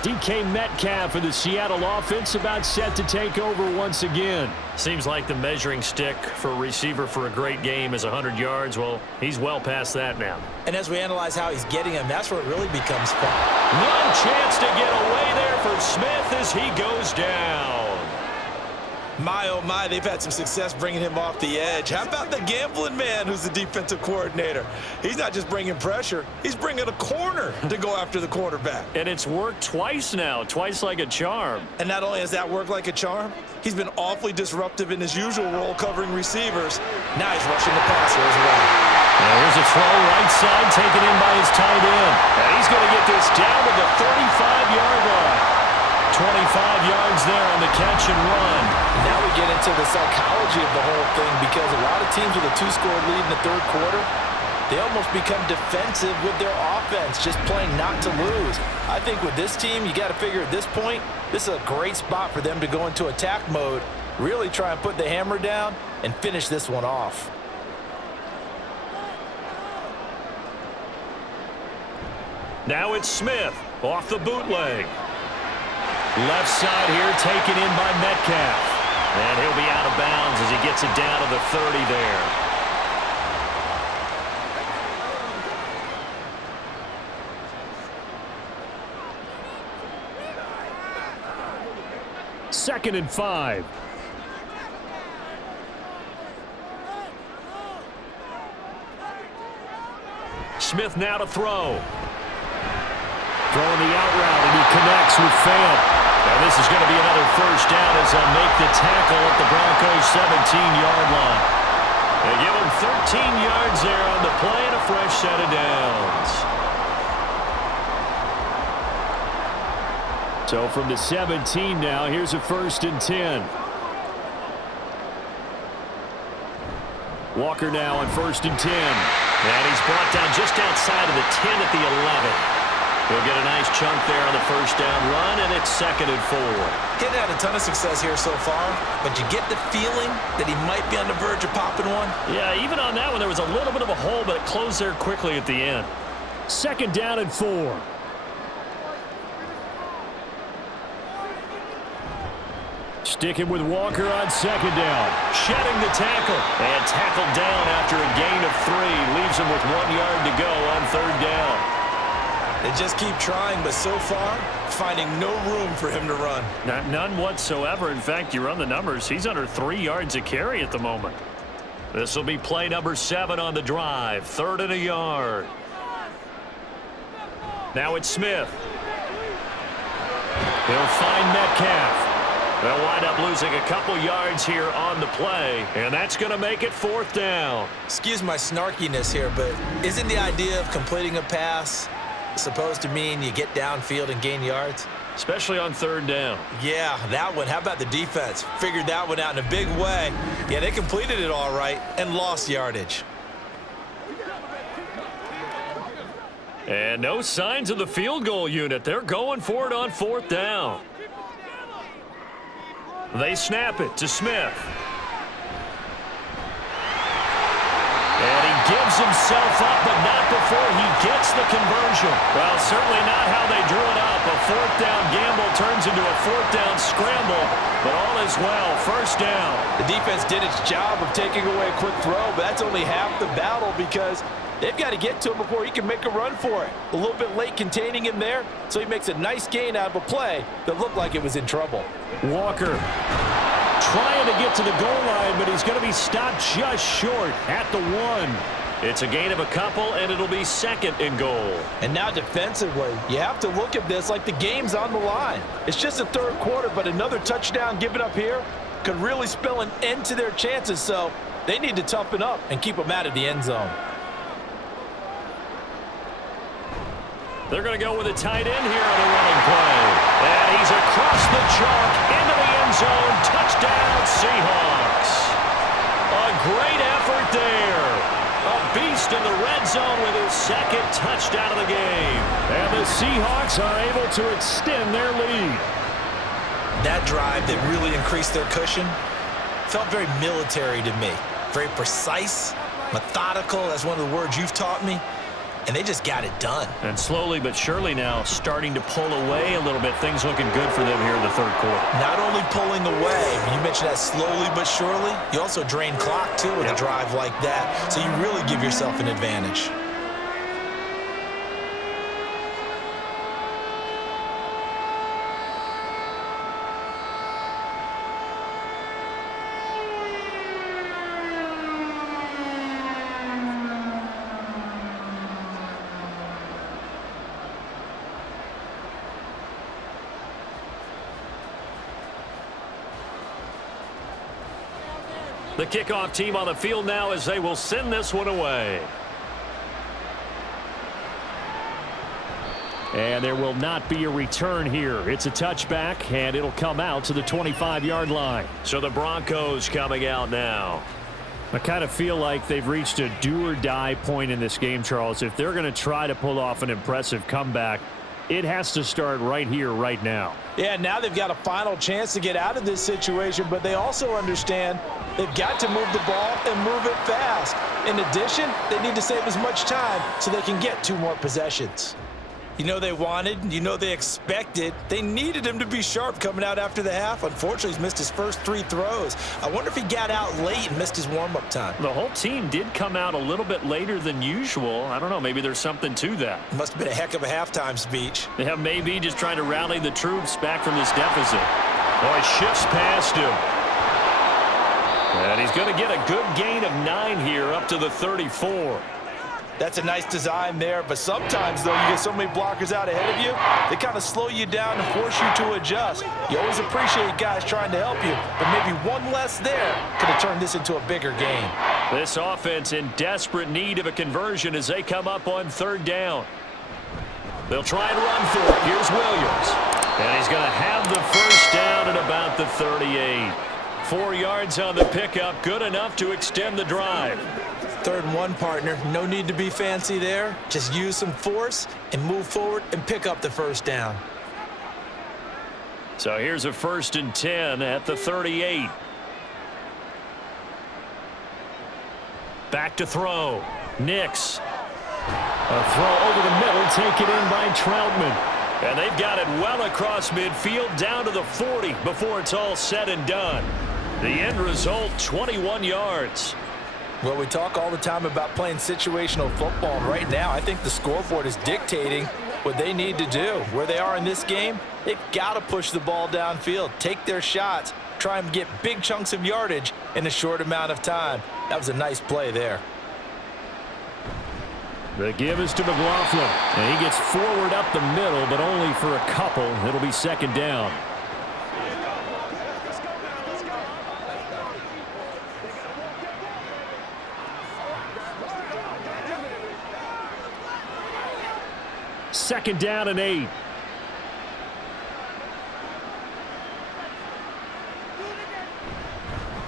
DK Metcalf for the Seattle offense about set to take over once again. Seems like the measuring stick for a receiver for a great game is 100 yards. Well, he's well past that now. And as we analyze how he's getting him, that's where it really becomes fun. No chance to get away there for Smith as he goes down. My, oh my, they've had some success bringing him off the edge. How about the gambling man who's the defensive coordinator? He's not just bringing pressure, he's bringing a corner to go after the quarterback. And it's worked twice now, twice like a charm. And not only has that worked like a charm, he's been awfully disruptive in his usual role covering receivers. Now he's rushing the passer as well. Now here's a throw right side taken in by his tight end. And he's going to get this down to the 35-yard line. 25 yards there on the catch and run. Now we get into the psychology of the whole thing, because a lot of teams with a 2-score lead in the 3rd quarter, they almost become defensive with their offense, just playing not to lose. I think with this team, you got to figure at this point, this is a great spot for them to go into attack mode, really try and put the hammer down and finish this one off. Now it's Smith off the bootleg. Left side here taken in by Metcalf. And he'll be out of bounds as he gets it down to the 30 there. Second and 5. Smith now to throw. Throwing the out route, and he connects with Fant. And this is going to be another 1st down as they'll make the tackle at the Broncos' 17-yard line. They give him 13 yards there on the play and a fresh set of downs. So from the 17 now, here's a 1st and 10. Walker now on 1st and 10. And he's brought down just outside of the 10 at the 11. He'll get a nice chunk there on the 1st down run, and it's 2nd and 4. He's had a ton of success here so far, but you get the feeling that he might be on the verge of popping one. Yeah, even on that one, there was a little bit of a hole, but it closed there quickly at the end. 2nd down and 4. Sticking with Walker on 2nd down. Shedding the tackle. And tackled down after a gain of 3. Leaves him with 1 yard to go on 3rd down. They just keep trying, but so far, finding no room for him to run. None whatsoever. In fact, you run the numbers, he's under 3 yards a carry at the moment. This will be play number 7 on the drive. 3rd and a yard. Now it's Smith. He'll find Metcalf. They'll wind up losing a couple yards here on the play, and that's going to make it 4th down. Excuse my snarkiness here, but isn't the idea of completing a pass supposed to mean you get downfield and gain yards? Especially on 3rd down. Yeah, that one. How about the defense? Figured that one out in a big way. Yeah, they completed it all right and lost yardage. And no signs of the field goal unit. They're going for it on 4th down. They snap it to Smith. And he gives himself up, but not before he gets the conversion. Well, certainly not how they drew it up. A 4th down gamble turns into a 4th down scramble, but all is well. 1st down. The defense did its job of taking away a quick throw, but that's only half the battle because they've got to get to him before he can make a run for it. A little bit late containing him there, so he makes a nice gain out of a play that looked like it was in trouble. Walker trying to get to the goal line, but he's going to be stopped just short at the 1. It's a gain of a couple, and it'll be 2nd and goal. And now defensively, you have to look at this like the game's on the line. It's just the 3rd quarter, but another touchdown given up here could really spell an end to their chances, so they need to toughen up and keep them out of the end zone. They're going to go with a tight end here on the running play. And he's across the chalk into the end zone. Touchdown, Seahawks. A great effort there. A beast in the red zone with his 2nd touchdown of the game. And the Seahawks are able to extend their lead. That drive that really increased their cushion felt very military to me. Very precise, methodical. That's one of the words you've taught me. And they just got it done. And slowly but surely now starting to pull away a little bit. Things looking good for them here in the 3rd quarter. Not only pulling away, you mentioned that slowly but surely, you also drain clock too with a drive like that. So you really give yourself an advantage. The kickoff team on the field now as they will send this one away. And there will not be a return here. It's a touchback, and it'll come out to the 25-yard line. So the Broncos coming out now. I kind of feel like they've reached a do-or-die point in this game, Charles. If they're going to try to pull off an impressive comeback, it has to start right here, right now. Yeah, now they've got a final chance to get out of this situation, but they also understand they've got to move the ball and move it fast. In addition, they need to save as much time so they can get 2 more possessions. You know they wanted, you know they expected. They needed him to be sharp coming out after the half. Unfortunately, he's missed his first 3 throws. I wonder if he got out late and missed his warm-up time. The whole team did come out a little bit later than usual. I don't know, maybe there's something to that. Must have been a heck of a halftime speech. Yeah, maybe just trying to rally the troops back from this deficit. Oh, he shifts past him. And he's going to get a good gain of 9 here up to the 34. That's a nice design there, but sometimes, though, you get so many blockers out ahead of you, they kind of slow you down and force you to adjust. You always appreciate guys trying to help you, but maybe one less there could have turned this into a bigger game. This offense in desperate need of a conversion as they come up on 3rd down. They'll try and run for it. Here's Williams. And he's going to have the first down at about the 38. 4 yards on the pickup, good enough to extend the drive. 3rd and 1, partner. No need to be fancy there. Just use some force and move forward and pick up the first down. So here's a 1st and 10 at the 38. Back to throw. Nix. A throw over the middle, taken in by Troutman. And they've got it well across midfield down to the 40 before it's all said and done. The end result, 21 yards. Well, we talk all the time about playing situational football. And right now, I think the scoreboard is dictating what they need to do. Where they are in this game, they've got to push the ball downfield, take their shots, try and get big chunks of yardage in a short amount of time. That was a nice play there. The give is to McLaughlin, and he gets forward up the middle, but only for a couple. It'll be 2nd down. Second down and 8.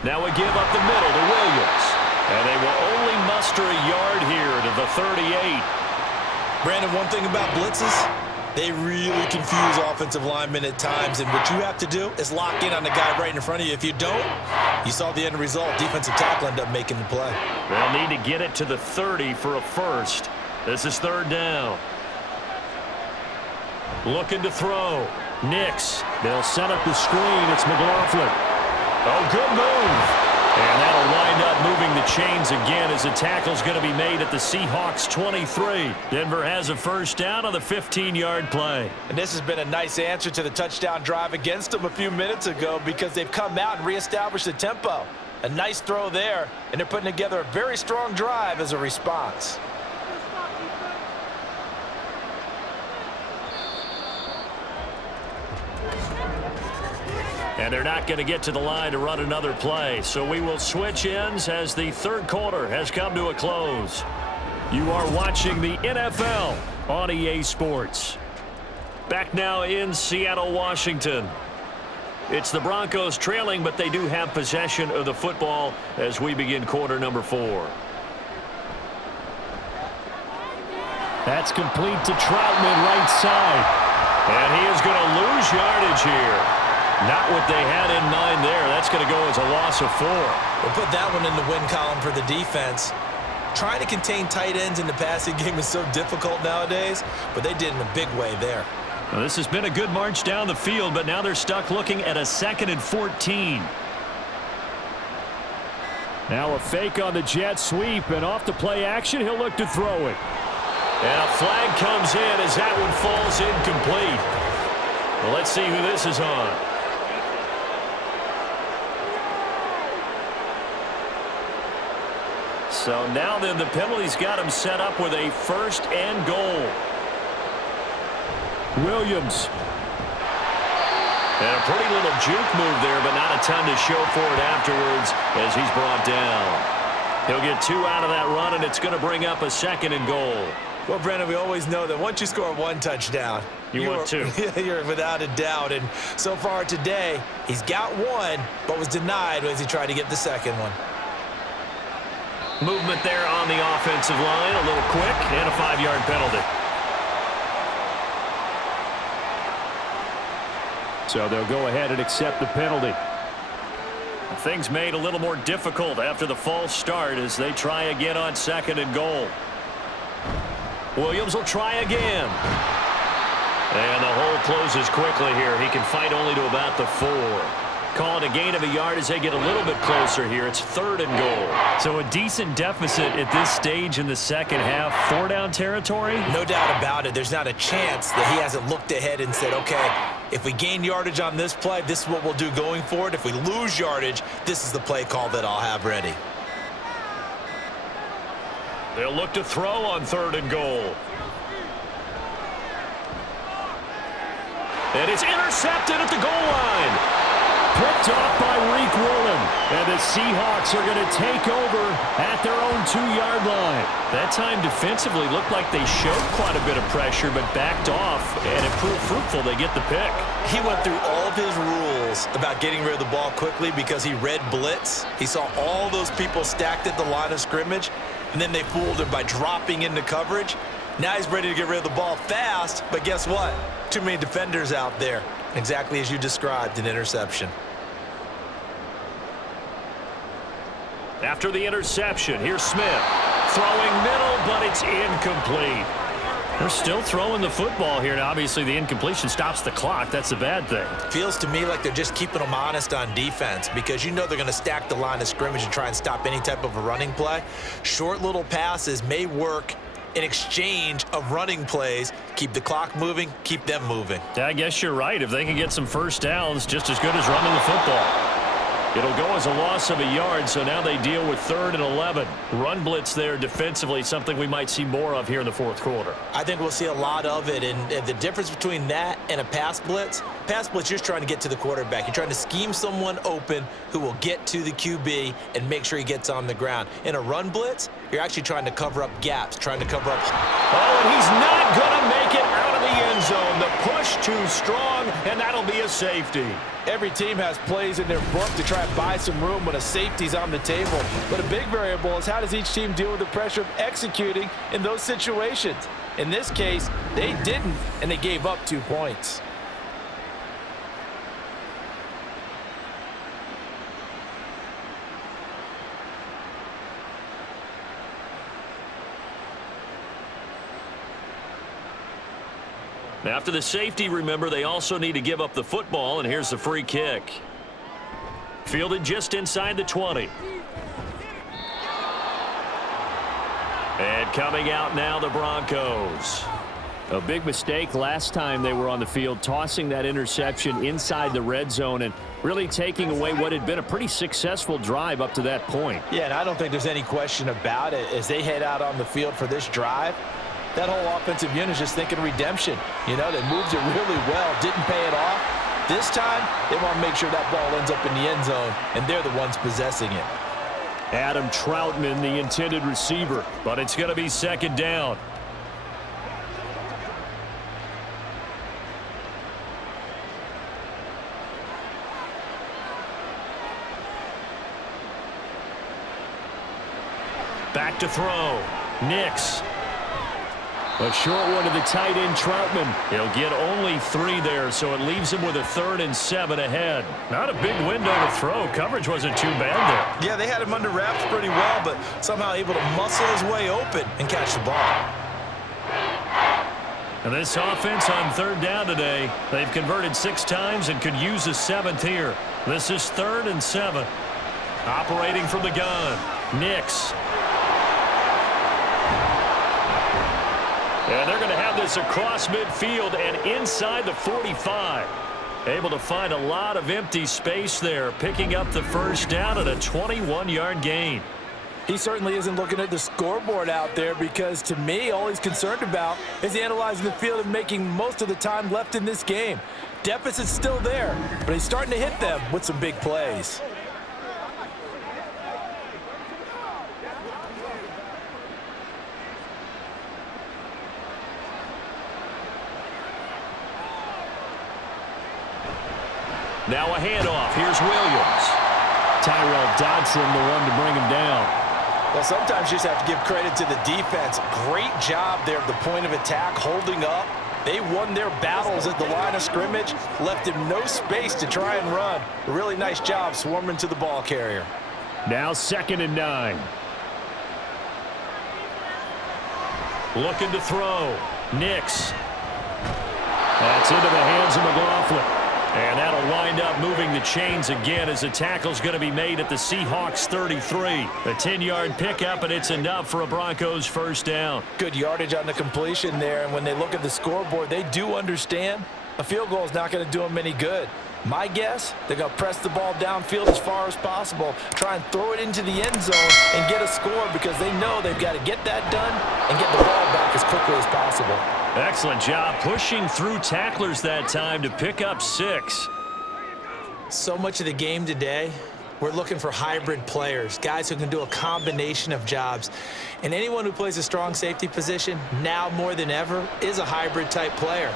Now a give up the middle to Williams. And they will only muster a yard here to the 38. Brandon, one thing about blitzes, they really confuse offensive linemen at times, and what you have to do is lock in on the guy right in front of you. If you don't, you saw the end result. Defensive tackle ended up making the play. They'll need to get it to the 30 for a first. This is 3rd down. Looking to throw. Nix. They'll set up the screen. It's McLaughlin. Oh, good move. And that'll wind up moving the chains again as the tackle's going to be made at the Seahawks 23. Denver has a first down on the 15-yard play. And this has been a nice answer to the touchdown drive against them a few minutes ago because they've come out and reestablished the tempo. A nice throw there, and they're putting together a very strong drive as a response. And they're not going to get to the line to run another play. So we will switch ends as the 3rd quarter has come to a close. You are watching the NFL on EA Sports. Back now in Seattle, Washington. It's the Broncos trailing, but they do have possession of the football as we begin quarter number 4. That's complete to Troutman, right side. And he is going to lose yardage here. Not what they had in mind there. That's going to go as a loss of 4. We'll put that one in the win column for the defense. Trying to contain tight ends in the passing game is so difficult nowadays, but they did in a big way there. Well, this has been a good march down the field, but now they're stuck looking at a 2nd and 14. Now a fake on the jet sweep, and off the play action, he'll look to throw it. And a flag comes in as that one falls incomplete. Well, let's see who this is on. So now then the penalty's got him set up with a 1st and goal. Williams. And a pretty little juke move there, but not a ton to show for it afterwards as he's brought down. He'll get 2 out of that run, and it's going to bring up a 2nd and goal. Well, Brandon, we always know that once you score 1 touchdown, want 2. You're without a doubt. And so far today, he's got 1, but was denied as he tried to get the 2nd one. Movement there on the offensive line, a little quick, and a 5-yard penalty. So they'll go ahead and accept the penalty. Things made a little more difficult after the false start as they try again on 2nd and goal. Williams will try again. And the hole closes quickly here. He can fight only to about the 4. Call it a gain of a yard as they get a little bit closer here. It's 3rd and goal. So a decent deficit at this stage in the second half. 4-down territory? No doubt about it. There's not a chance that he hasn't looked ahead and said, okay, if we gain yardage on this play, this is what we'll do going forward. If we lose yardage, this is the play call that I'll have ready. They'll look to throw on 3rd and goal. And it's intercepted at the goal line. Picked off by Reek Woolen. And the Seahawks are going to take over at their own 2-yard line. That time defensively looked like they showed quite a bit of pressure, but backed off, and it proved fruitful. They get the pick. He went through all of his rules about getting rid of the ball quickly because he read blitz. He saw all those people stacked at the line of scrimmage, and then they fooled him by dropping into coverage. Now he's ready to get rid of the ball fast, but guess what? Too many defenders out there. Exactly as you described, an interception. After the interception, here's Smith. Throwing middle, but it's incomplete. They're still throwing the football here. Now, obviously, the incompletion stops the clock. That's a bad thing. Feels to me like they're just keeping them honest on defense because you know they're going to stack the line of scrimmage and try and stop any type of a running play. Short little passes may work in exchange of running plays. Keep the clock moving, keep them moving. I guess you're right. If they can get some first downs, just as good as running the football. It'll go as a loss of a yard, so now they deal with 3rd and 11. Run blitz there defensively, something we might see more of here in the fourth quarter. I think we'll see a lot of it, and the difference between that and a pass blitz, you're just trying to get to the quarterback. You're trying to scheme someone open who will get to the QB and make sure he gets on the ground. In a run blitz, you're actually trying to cover up gaps, trying to cover up. Oh, and he's not going to make it out of the end zone. The push too strong, and that'll be a safety. Every team has plays in their book to try and buy some room when a safety's on the table. But a big variable is how does each team deal with the pressure of executing in those situations. In this case, they didn't, and they gave up 2 points. After the safety, remember, they also need to give up the football, and here's the free kick. Fielded just inside the 20. And coming out now, the Broncos. A big mistake last time they were on the field, tossing that interception inside the red zone and really taking away what had been a pretty successful drive up to that point. Yeah, and I don't think there's any question about it. As they head out on the field for this drive, that whole offensive unit is just thinking redemption. You know, they moved it really well, didn't pay it off. This time, they want to make sure that ball ends up in the end zone, and they're the ones possessing it. Adam Troutman, the intended receiver, but it's going to be 2nd down. Back to throw. Nix. A short one to the tight end, Troutman. He'll get only 3 there, so it leaves him with a 3rd and 7 ahead. Not a big window to throw. Coverage wasn't too bad there. Yeah, they had him under wraps pretty well, but somehow able to muscle his way open and catch the ball. And this offense on 3rd down today, they've converted 6 times and could use a 7th here. This is 3rd and 7. Operating from the gun, Nix. And they're going to have this across midfield and inside the 45. Able to find a lot of empty space there, picking up the 1st down and a 21-yard gain. He certainly isn't looking at the scoreboard out there because, to me, all he's concerned about is analyzing the field and making most of the time left in this game. Deficit's still there, but he's starting to hit them with some big plays. Now a handoff. Here's Williams. Tyrell Dodson, the one to bring him down. Well, sometimes you just have to give credit to the defense. Great job there at the point of attack, holding up. They won their battles at the line of scrimmage, left him no space to try and run. A really nice job swarming to the ball carrier. Now 2nd and 9. Looking to throw. Nix. That's into the hands of McLaughlin. And that'll wind up moving the chains again as the tackle's going to be made at the Seahawks 33. A 10-yard pickup, and it's enough for a Broncos 1st down. Good yardage on the completion there, and when they look at the scoreboard, they do understand a field goal is not going to do them any good. My guess, they're going to press the ball downfield as far as possible, try and throw it into the end zone and get a score because they know they've got to get that done and get the ball back as quickly as possible. Excellent job pushing through tacklers that time to pick up 6. So much of the game today, we're looking for hybrid players, guys who can do a combination of jobs. And anyone who plays a strong safety position, now more than ever, is a hybrid type player.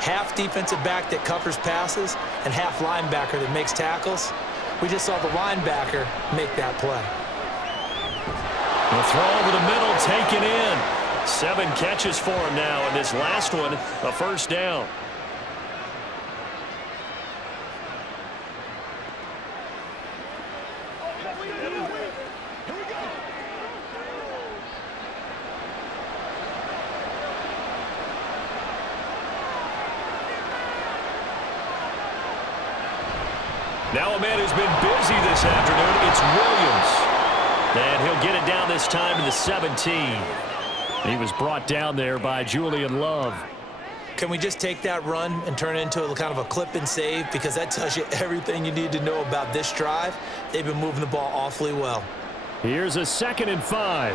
Half defensive back that covers passes and half linebacker that makes tackles. We just saw the linebacker make that play. The throw over the middle, taken in. 7 catches for him now, and this last one, a first down. Now a man who's been busy this afternoon, it's Williams. And he'll get it down this time to the 17. He was brought down there by Julian Love. Can we just take that run and turn it into a kind of a clip and save? Because that tells you everything you need to know about this drive. They've been moving the ball awfully well. Here's a 2nd and 5.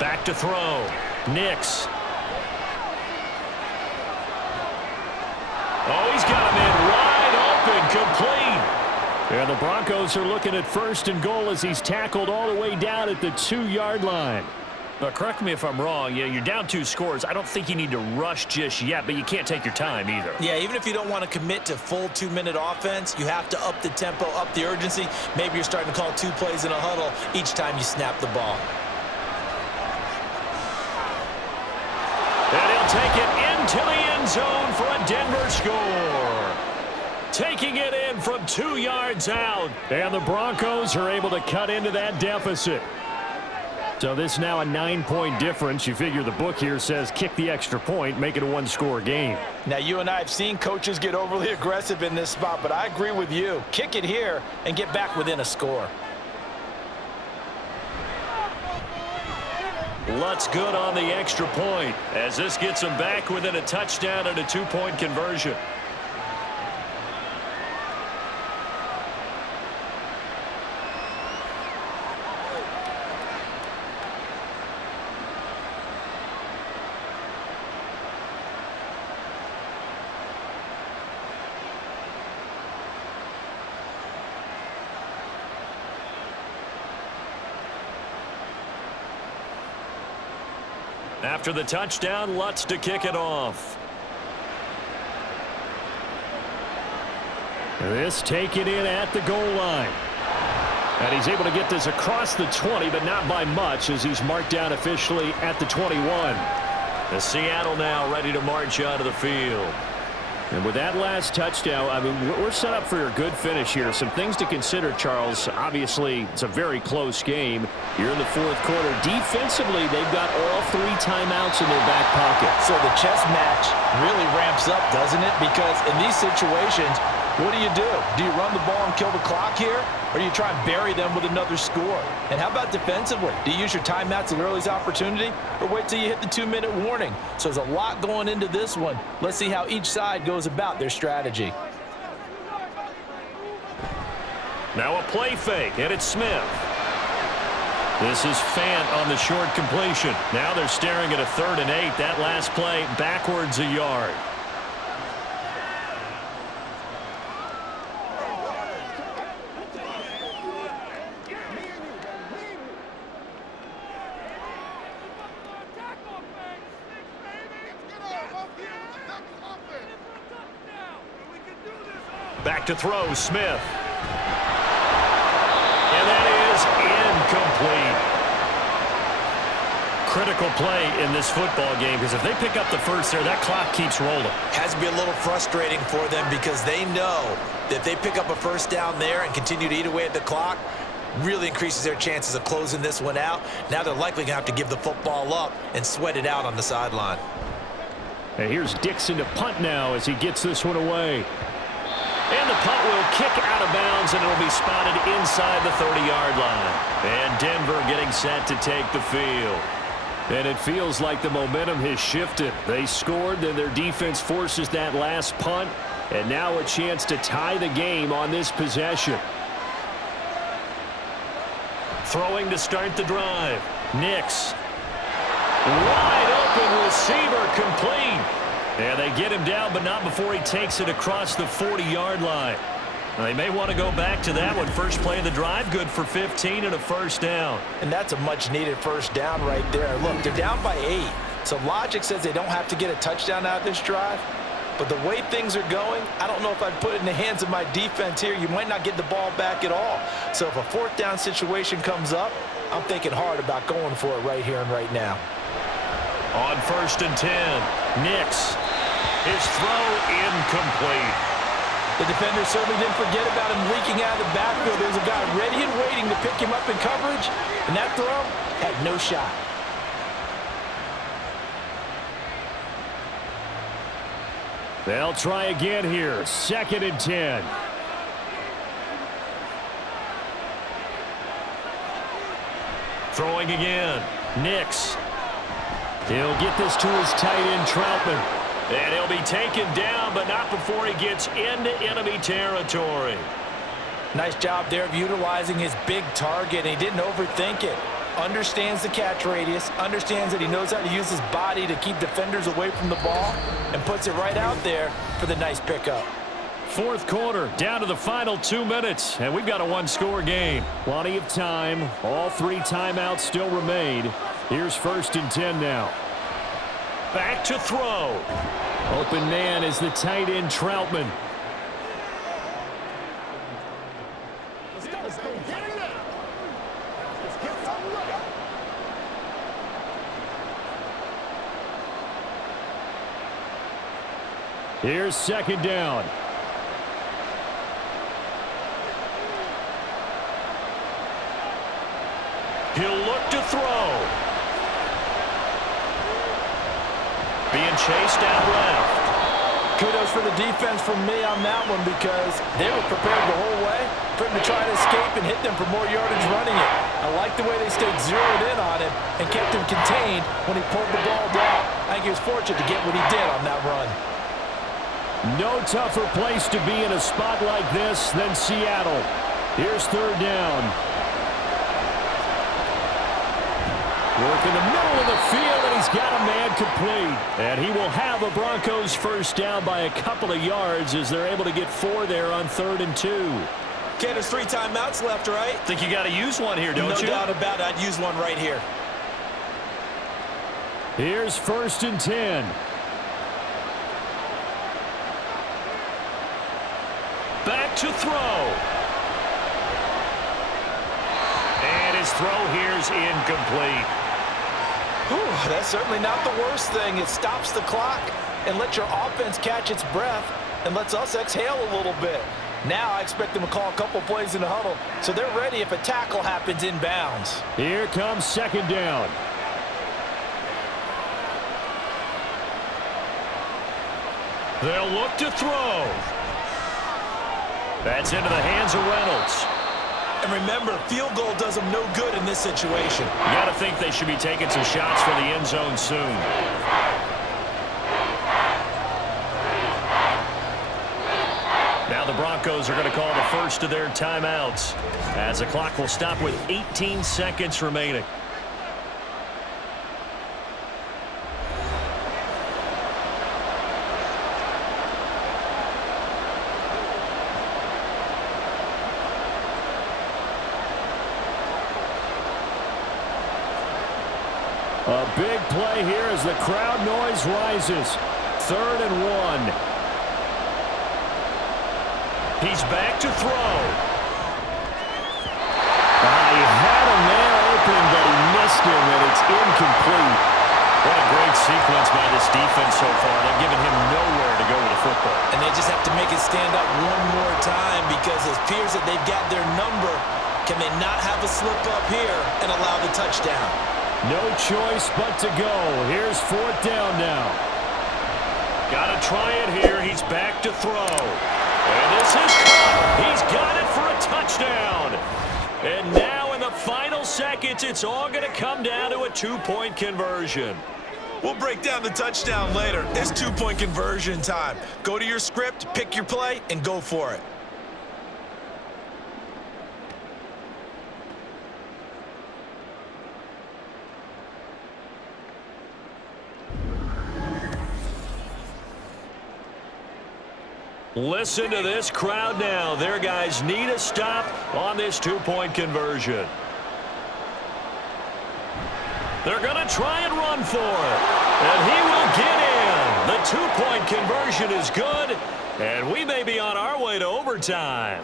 Back to throw. Nix. Oh, he's got him in wide open, complete. And the Broncos are looking at 1st and goal as he's tackled all the way down at the 2-yard line. Now, correct me if I'm wrong. Yeah, you're down 2 scores. I don't think you need to rush just yet, but you can't take your time either. Yeah, even if you don't want to commit to full 2-minute offense, you have to up the tempo, up the urgency. Maybe you're starting to call 2 plays in a huddle each time you snap the ball. And he'll take it into the end zone for a Denver score. Taking it in from 2 yards out. And the Broncos are able to cut into that deficit. So this now a 9-point difference. You figure the book here says kick the extra point, make it a 1-score game. Now, you and I have seen coaches get overly aggressive in this spot, but I agree with you. Kick it here and get back within a score. Lutz good on the extra point as this gets him back within a touchdown and a 2-point conversion. After the touchdown, Lutz to kick it off. This taken in at the goal line. And he's able to get this across the 20, but not by much as he's marked down officially at the 21. The Seattle now ready to march out of the field. And with that last touchdown, I mean, we're set up for a good finish here. Some things to consider, Charles. Obviously, it's a very close game. You're in the 4th quarter. Defensively, they've got all 3 timeouts in their back pocket. So the chess match really ramps up, doesn't it? Because in these situations, what do? Do you run the ball and kill the clock here? Or do you try and bury them with another score? And how about defensively? Do you use your timeouts at early's opportunity? Or wait till you hit the 2-minute warning? So there's a lot going into this one. Let's see how each side goes about their strategy. Now a play fake, and it's Smith. This is Fant on the short completion. Now they're staring at a 3rd and 8. That last play backwards a yard. Back to throw, Smith. And that is incomplete. Critical play in this football game because if they pick up the first there, that clock keeps rolling. Has to be a little frustrating for them because they know that if they pick up a first down there and continue to eat away at the clock, really increases their chances of closing this one out. Now they're likely going to have to give the football up and sweat it out on the sideline. And here's Dixon to punt now as he gets this one away. And the punt will kick out of bounds, and it'll be spotted inside the 30-yard line. And Denver getting set to take the field. And it feels like the momentum has shifted. They scored, then their defense forces that last punt, and now a chance to tie the game on this possession. Throwing to start the drive. Nix. Wide open receiver complete. And they get him down, but not before he takes it across the 40-yard line. They may want to go back to that one. First play of the drive, good for 15 and a first down. And that's a much-needed first down right there. Look, they're down by 8. So logic says they don't have to get a touchdown out of this drive. But the way things are going, I don't know if I'd put it in the hands of my defense here. You might not get the ball back at all. So if a fourth down situation comes up, I'm thinking hard about going for it right here and right now. On 1st and 10, Nix. His throw incomplete. The defender certainly didn't forget about him leaking out of the backfield. There's a guy ready and waiting to pick him up in coverage, and that throw had no shot. They'll try again here. 2nd and 10. Throwing again. Nix. He'll get this to his tight end, Troutman. And he'll be taken down, but not before he gets into enemy territory. Nice job there of utilizing his big target. He didn't overthink it. Understands the catch radius, understands that he knows how to use his body to keep defenders away from the ball, and puts it right out there for the nice pickup. 4th quarter, down to the final 2 minutes, and we've got a one-score game. Plenty of time. All 3 timeouts still remain. Here's 1st and 10 now. Back to throw. Open man is the tight end, Troutman. Here's 2nd down. He'll look to throw. Being chased out left. Kudos for the defense from me on that one because they were prepared the whole way for him to try to escape and hit them for more yardage running it. I like the way they stayed zeroed in on him and kept him contained when he pulled the ball down. I think he was fortunate to get what he did on that run. No tougher place to be in a spot like this than Seattle. Here's 3rd down. Work in the middle of the field, and he's got a man complete. And he will have a Broncos first down by a couple of yards as they're able to get 4 there on 3rd and 2. Okay, there's 3 timeouts left, right? Think you got to use one here, don't you? No doubt about it. I'd use one right here. Here's 1st and 10. Back to throw. And his throw here's incomplete. Whew, that's certainly not the worst thing. It stops the clock and lets your offense catch its breath and lets us exhale a little bit. Now I expect them to call a couple plays in the huddle so they're ready if a tackle happens inbounds. Here comes 2nd down. They'll look to throw. That's into the hands of Reynolds. And remember, field goal does them no good in this situation. You got to think they should be taking some shots for the end zone soon. Now the Broncos are going to call the first of their timeouts as the clock will stop with 18 seconds remaining. A big play here as the crowd noise rises. 3rd and 1. He's back to throw. He had a man open, but he missed him, and it's incomplete. What a great sequence by this defense so far. They've given him nowhere to go with the football. And they just have to make it stand up one more time because it appears that they've got their number. Can they not have a slip up here and allow the touchdown? No choice but to go. Here's 4th down now. Got to try it here. He's back to throw. And this is caught. He's got it for a touchdown. And now in the final seconds, it's all going to come down to a 2-point conversion. We'll break down the touchdown later. It's 2-point conversion time. Go to your script, pick your play, and go for it. Listen to this crowd now. Their guys need a stop on this two-point conversion. They're going to try and run for it. And he will get in. The two-point conversion is good. And we may be on our way to overtime.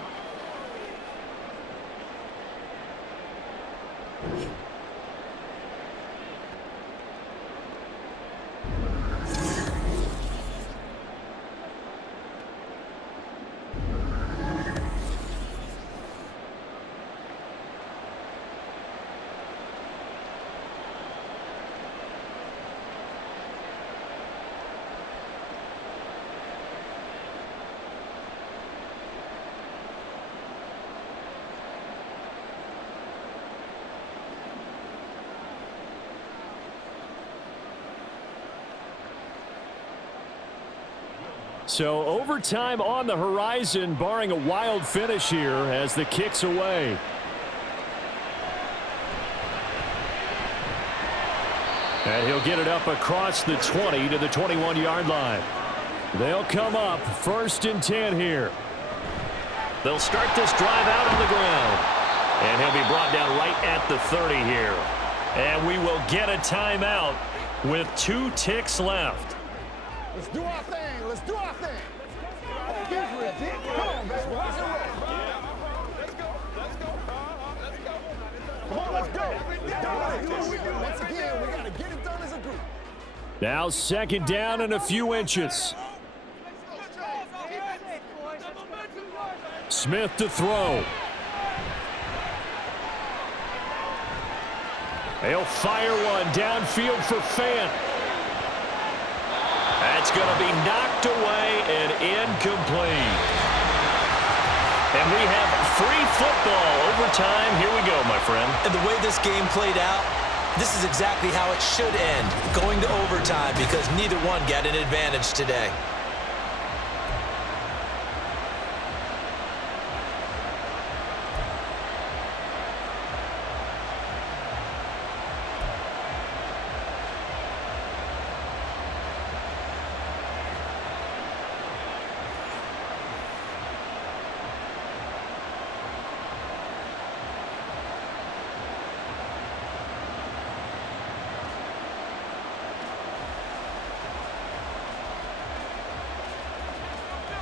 So overtime on the horizon, barring a wild finish here as the kick's away. And he'll get it up across the 20 to the 21-yard line. They'll come up 1st and 10 here. They'll start this drive out on the ground. And he'll be brought down right at the 30 here. And we will get a timeout with 2 ticks left. Let's do our thing. Let's do our thing. Israel, come on, let's rock and roll. Let's go. Let's go. Let's go. Come on, let's go. Once again, we got to get it done as a group. Now 2nd down and a few inches. Smith to throw. He'll fire one downfield for Fant. That's going to be knocked away and incomplete. And we have free football overtime. Here we go, my friend. And the way this game played out, this is exactly how it should end, going to overtime, because neither one got an advantage today.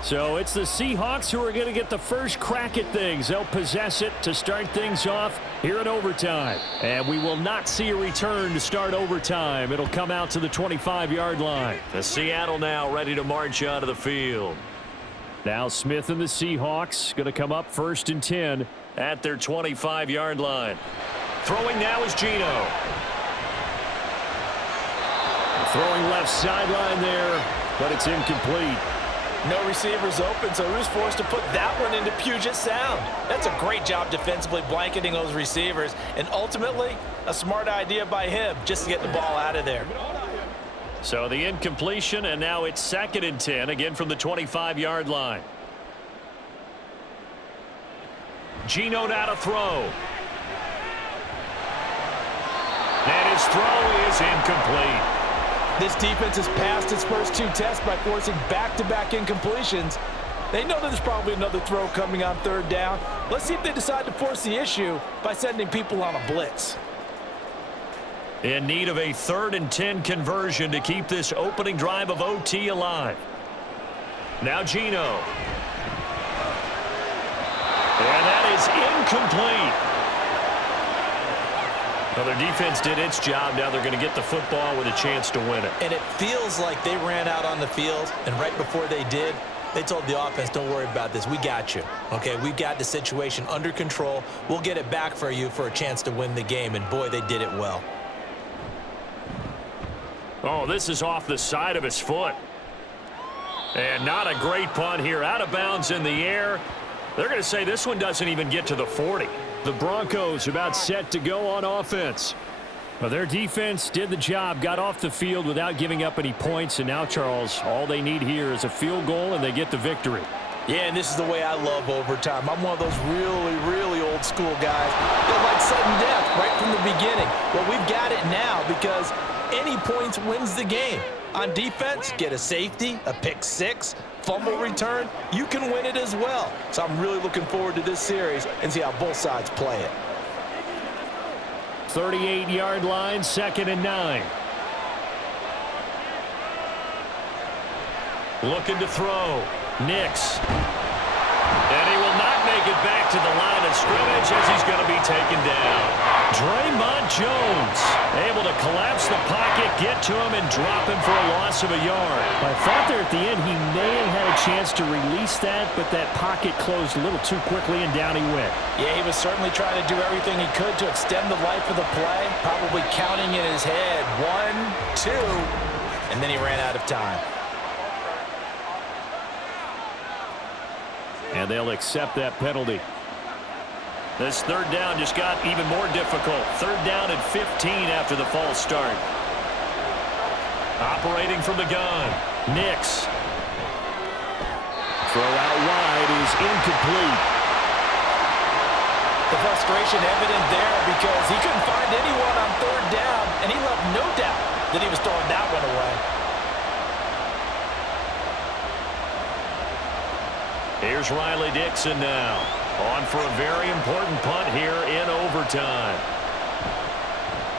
So it's the Seahawks who are going to get the first crack at things. They'll possess it to start things off here in overtime. And we will not see a return to start overtime. It'll come out to the 25-yard line. The Seattle now ready to march out of the field. Now Smith and the Seahawks going to come up 1st and 10 at their 25-yard line. Throwing now is Geno. Throwing left sideline there, but it's incomplete. No receivers open, so he was forced to put that one into Puget Sound. That's a great job defensively blanketing those receivers, and ultimately, a smart idea by him just to get the ball out of there. So the incompletion, and now it's 2nd and 10, again from the 25-yard line. Geno now to throw. And his throw is incomplete. This defense has passed its first 2 tests by forcing back-to-back incompletions. They know that there's probably another throw coming on 3rd down. Let's see if they decide to force the issue by sending people on a blitz. In need of a 3rd and 10 conversion to keep this opening drive of OT alive. Now Geno. And that is incomplete. Well, their defense did its job. Now they're going to get the football with a chance to win it. And it feels like they ran out on the field, and right before they did, they told the offense, don't worry about this. We got you. Okay, we've got the situation under control. We'll get it back for you for a chance to win the game. And, boy, they did it well. Oh, this is off the side of his foot. And not a great punt here. Out of bounds in the air. They're going to say this one doesn't even get to the 40. The Broncos about set to go on offense. Well, their defense did the job, got off the field without giving up any points, and now, Charles, all they need here is a field goal, and they get the victory. Yeah, and this is the way I love overtime. I'm one of those really, really old school guys that like sudden death right from the beginning. Well, we've got it now because any points wins the game. On defense, get a safety, a pick six, fumble return, you can win it as well. So I'm really looking forward to this series and see how both sides play it. 38-yard line, 2nd and 9. Looking to throw. Nix. And he will not make it back to the line of scrimmage as he's going to be taken down. Draymond Jones able to collapse the pocket, get to him, and drop him for a loss of a yard. I thought there at the end he may have had a chance to release that, but that pocket closed a little too quickly, and down he went. Yeah, he was certainly trying to do everything he could to extend the life of the play, probably counting in his head 1, 2, and then he ran out of time. And they'll accept that penalty. This 3rd down just got even more difficult. 3rd down and 15 after the false start. Operating from the gun. Nix. Throw out wide is incomplete. The frustration evident there because he couldn't find anyone on 3rd down, and he left no doubt that he was throwing that one away. Here's Riley Dixon now. On for a very important punt here in overtime.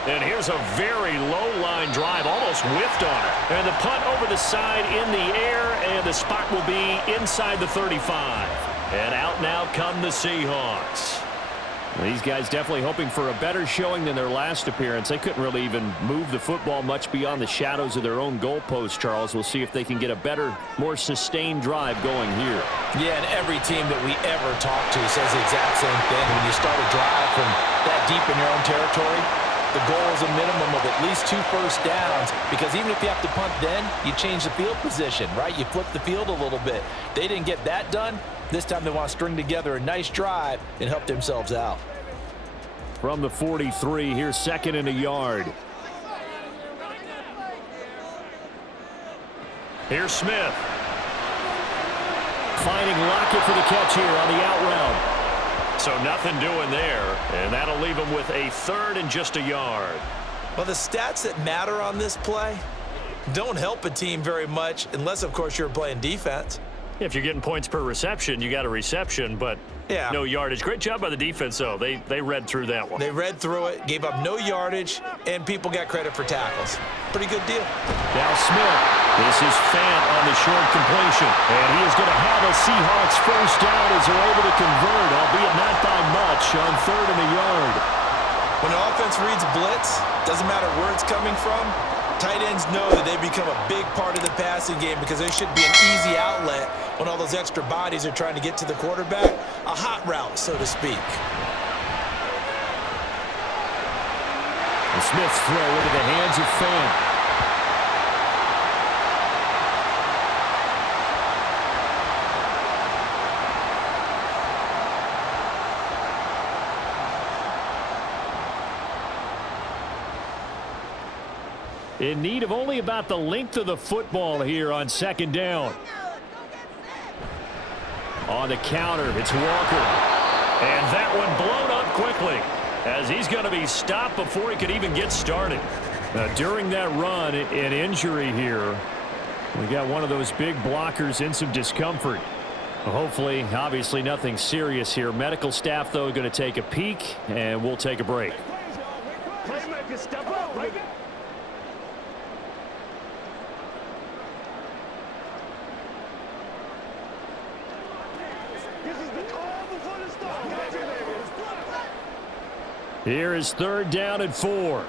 And here's a very low-line drive, almost whiffed on it. And the punt over the side in the air, and the spot will be inside the 35. And out now come the Seahawks. These guys definitely hoping for a better showing than their last appearance. They couldn't really even move the football much beyond the shadows of their own goalpost, Charles. We'll see if they can get a better, more sustained drive going here. Yeah, and every team that we ever talk to says the exact same thing. When you start a drive from that deep in your own territory, the goal is a minimum of at least 2 first downs, because even if you have to punt then, you change the field position, right? You flip the field a little bit. They didn't get that done. This time they want to string together a nice drive and help themselves out. From the 43, here's 2nd and a yard. Here's Smith. Finding Lockett for the catch here on the out route. So nothing doing there, and that'll leave him with a 3rd and just a yard. Well, the stats that matter on this play don't help a team very much unless, of course, you're playing defense. If you're getting points per reception, you got a reception, but no yardage. Great job by the defense, though. They read through that one. They read through it, gave up no yardage, and people got credit for tackles. Pretty good deal. Now Smith. This is Fant on the short completion. And he is going to have a Seahawks first down as they're able to convert, albeit not by much, on 3rd and a yard. When an offense reads blitz, doesn't matter where it's coming from, tight ends know that they become a big part of the passing game because there should be an easy outlet when all those extra bodies are trying to get to the quarterback. A hot route, so to speak. And Smith's throw into the hands of Fant. In need of only about the length of the football here on 2nd down. On the counter, it's Walker. And that one blown up quickly as he's going to be stopped before he could even get started. During that run, an injury here. We got one of those big blockers in some discomfort. Hopefully, obviously nothing serious here. Medical staff, though, going to take a peek, and we'll take a break. Playmakers, step up, baby. Here is 3rd down and 4.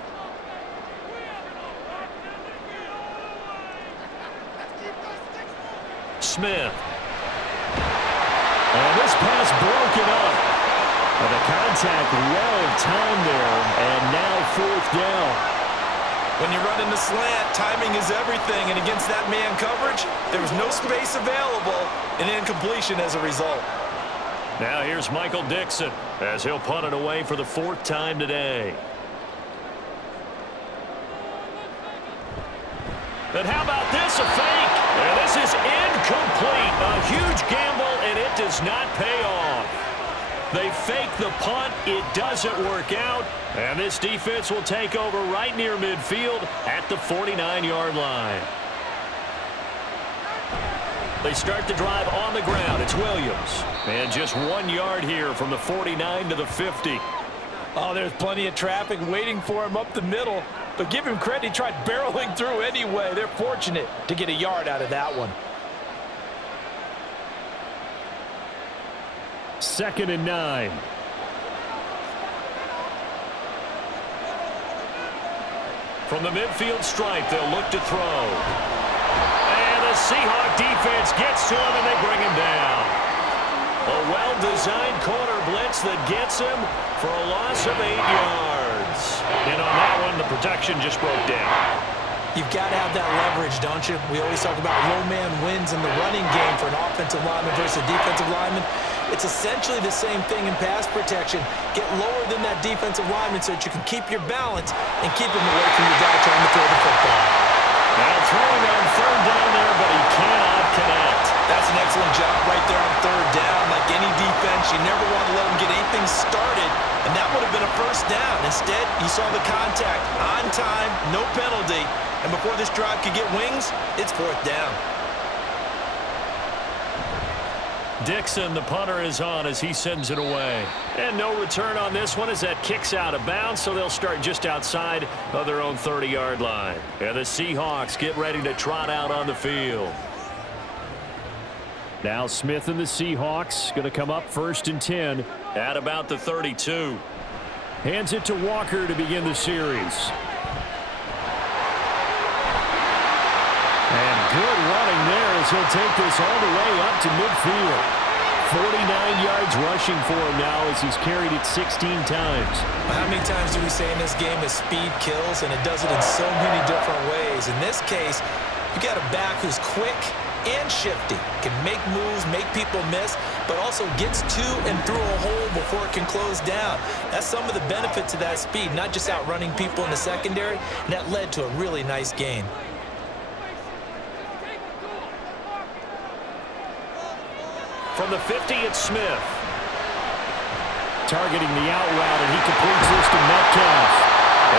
Smith. And this pass broken up. Well, the contact well timed there, and now 4th down. When you run in the slant, timing is everything, and against that man coverage, there was no space available, and incompletion as a result. Now here's Michael Dixon as he'll punt it away for the 4th time today. And how about this, a fake? And this is incomplete. A huge gamble, and it does not pay off. They fake the punt. It doesn't work out. And this defense will take over right near midfield at the 49-yard line. They start the drive on the ground. It's Williams. And just 1 yard here from the 49 to the 50. Oh, there's plenty of traffic waiting for him up the middle. But give him credit, he tried barreling through anyway. They're fortunate to get a yard out of that one. 2nd and 9. From the midfield stripe, they'll look to throw. And the Seahawk defense gets to him, and they bring him down. A well-designed corner blitz that gets him for a loss of 8 yards. And on that one, the protection just broke down. You've got to have that leverage, don't you? We always talk about low man wins in the running game for an offensive lineman versus a defensive lineman. It's essentially the same thing in pass protection. Get lower than that defensive lineman so that you can keep your balance and keep him away from your guy trying to throw the football. Now throwing on 3rd down there, but he cannot connect. That's an excellent job right there on 3rd down. Like any defense, you never want to let them get anything started, and that would have been a 1st down. Instead, you saw the contact on time, no penalty, and before this drive could get wings, it's 4th down. Dixon, the punter, is on as he sends it away. And no return on this one as that kicks out of bounds, so they'll start just outside of their own 30-yard line. And the Seahawks get ready to trot out on the field. Now Smith and the Seahawks going to come up 1st and 10. At about the 32. Hands it to Walker to begin the series. And good running there as he'll take this all the way up to midfield. 49 yards rushing for him now as he's carried it 16 times. How many times do we say in this game is speed kills, and it does it in so many different ways. In this case, you got a back who's quick and shifty, can make moves, make people miss, but also gets to and through a hole before it can close down. That's some of the benefits of that speed, not just outrunning people in the secondary, and that led to a really nice gain. From the 50, it's Smith. Targeting the out route, and he completes this to Metcalf.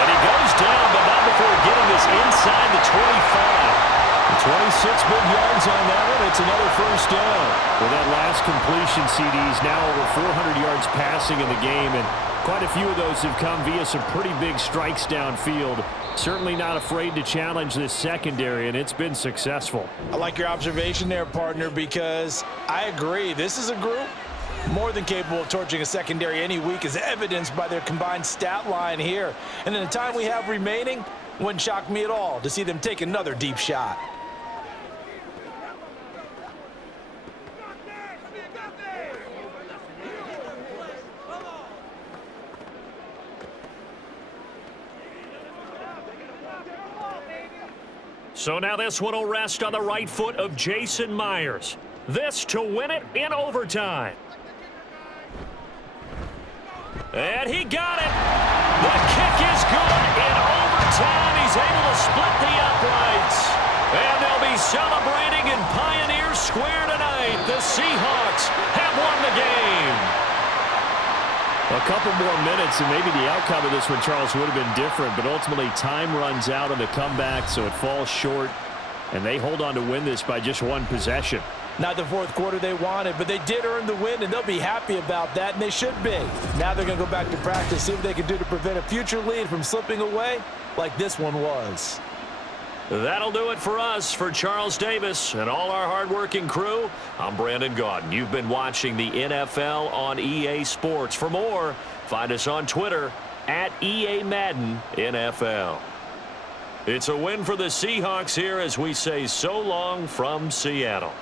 And he goes down, but not before getting this inside the 25. 26 big yards on that one. It's another 1st down. With that last completion, CD's now over 400 yards passing in the game, and quite a few of those have come via some pretty big strikes downfield. Certainly not afraid to challenge this secondary, and it's been successful. I like your observation there, partner, because I agree. This is a group more than capable of torching a secondary any week, as evidenced by their combined stat line here. And in the time we have remaining, wouldn't shock me at all to see them take another deep shot. So now this one will rest on the right foot of Jason Myers. This to win it in overtime. And he got it. The kick is good in overtime. He's able to split the uprights. And they'll be celebrating in Pioneer Square tonight. The Seahawks have won the game. A couple more minutes, and maybe the outcome of this one, Charles, would have been different, but ultimately time runs out on the comeback, so it falls short, and they hold on to win this by just 1 possession. Not the 4th quarter they wanted, but they did earn the win, and they'll be happy about that, and they should be. Now they're going to go back to practice, see what they can do to prevent a future lead from slipping away like this one was. That'll do it for us. For Charles Davis and all our hardworking crew, I'm Brandon Gaudin. You've been watching the NFL on EA Sports. For more, find us on Twitter at EA Madden NFL. It's a win for the Seahawks here as we say so long from Seattle.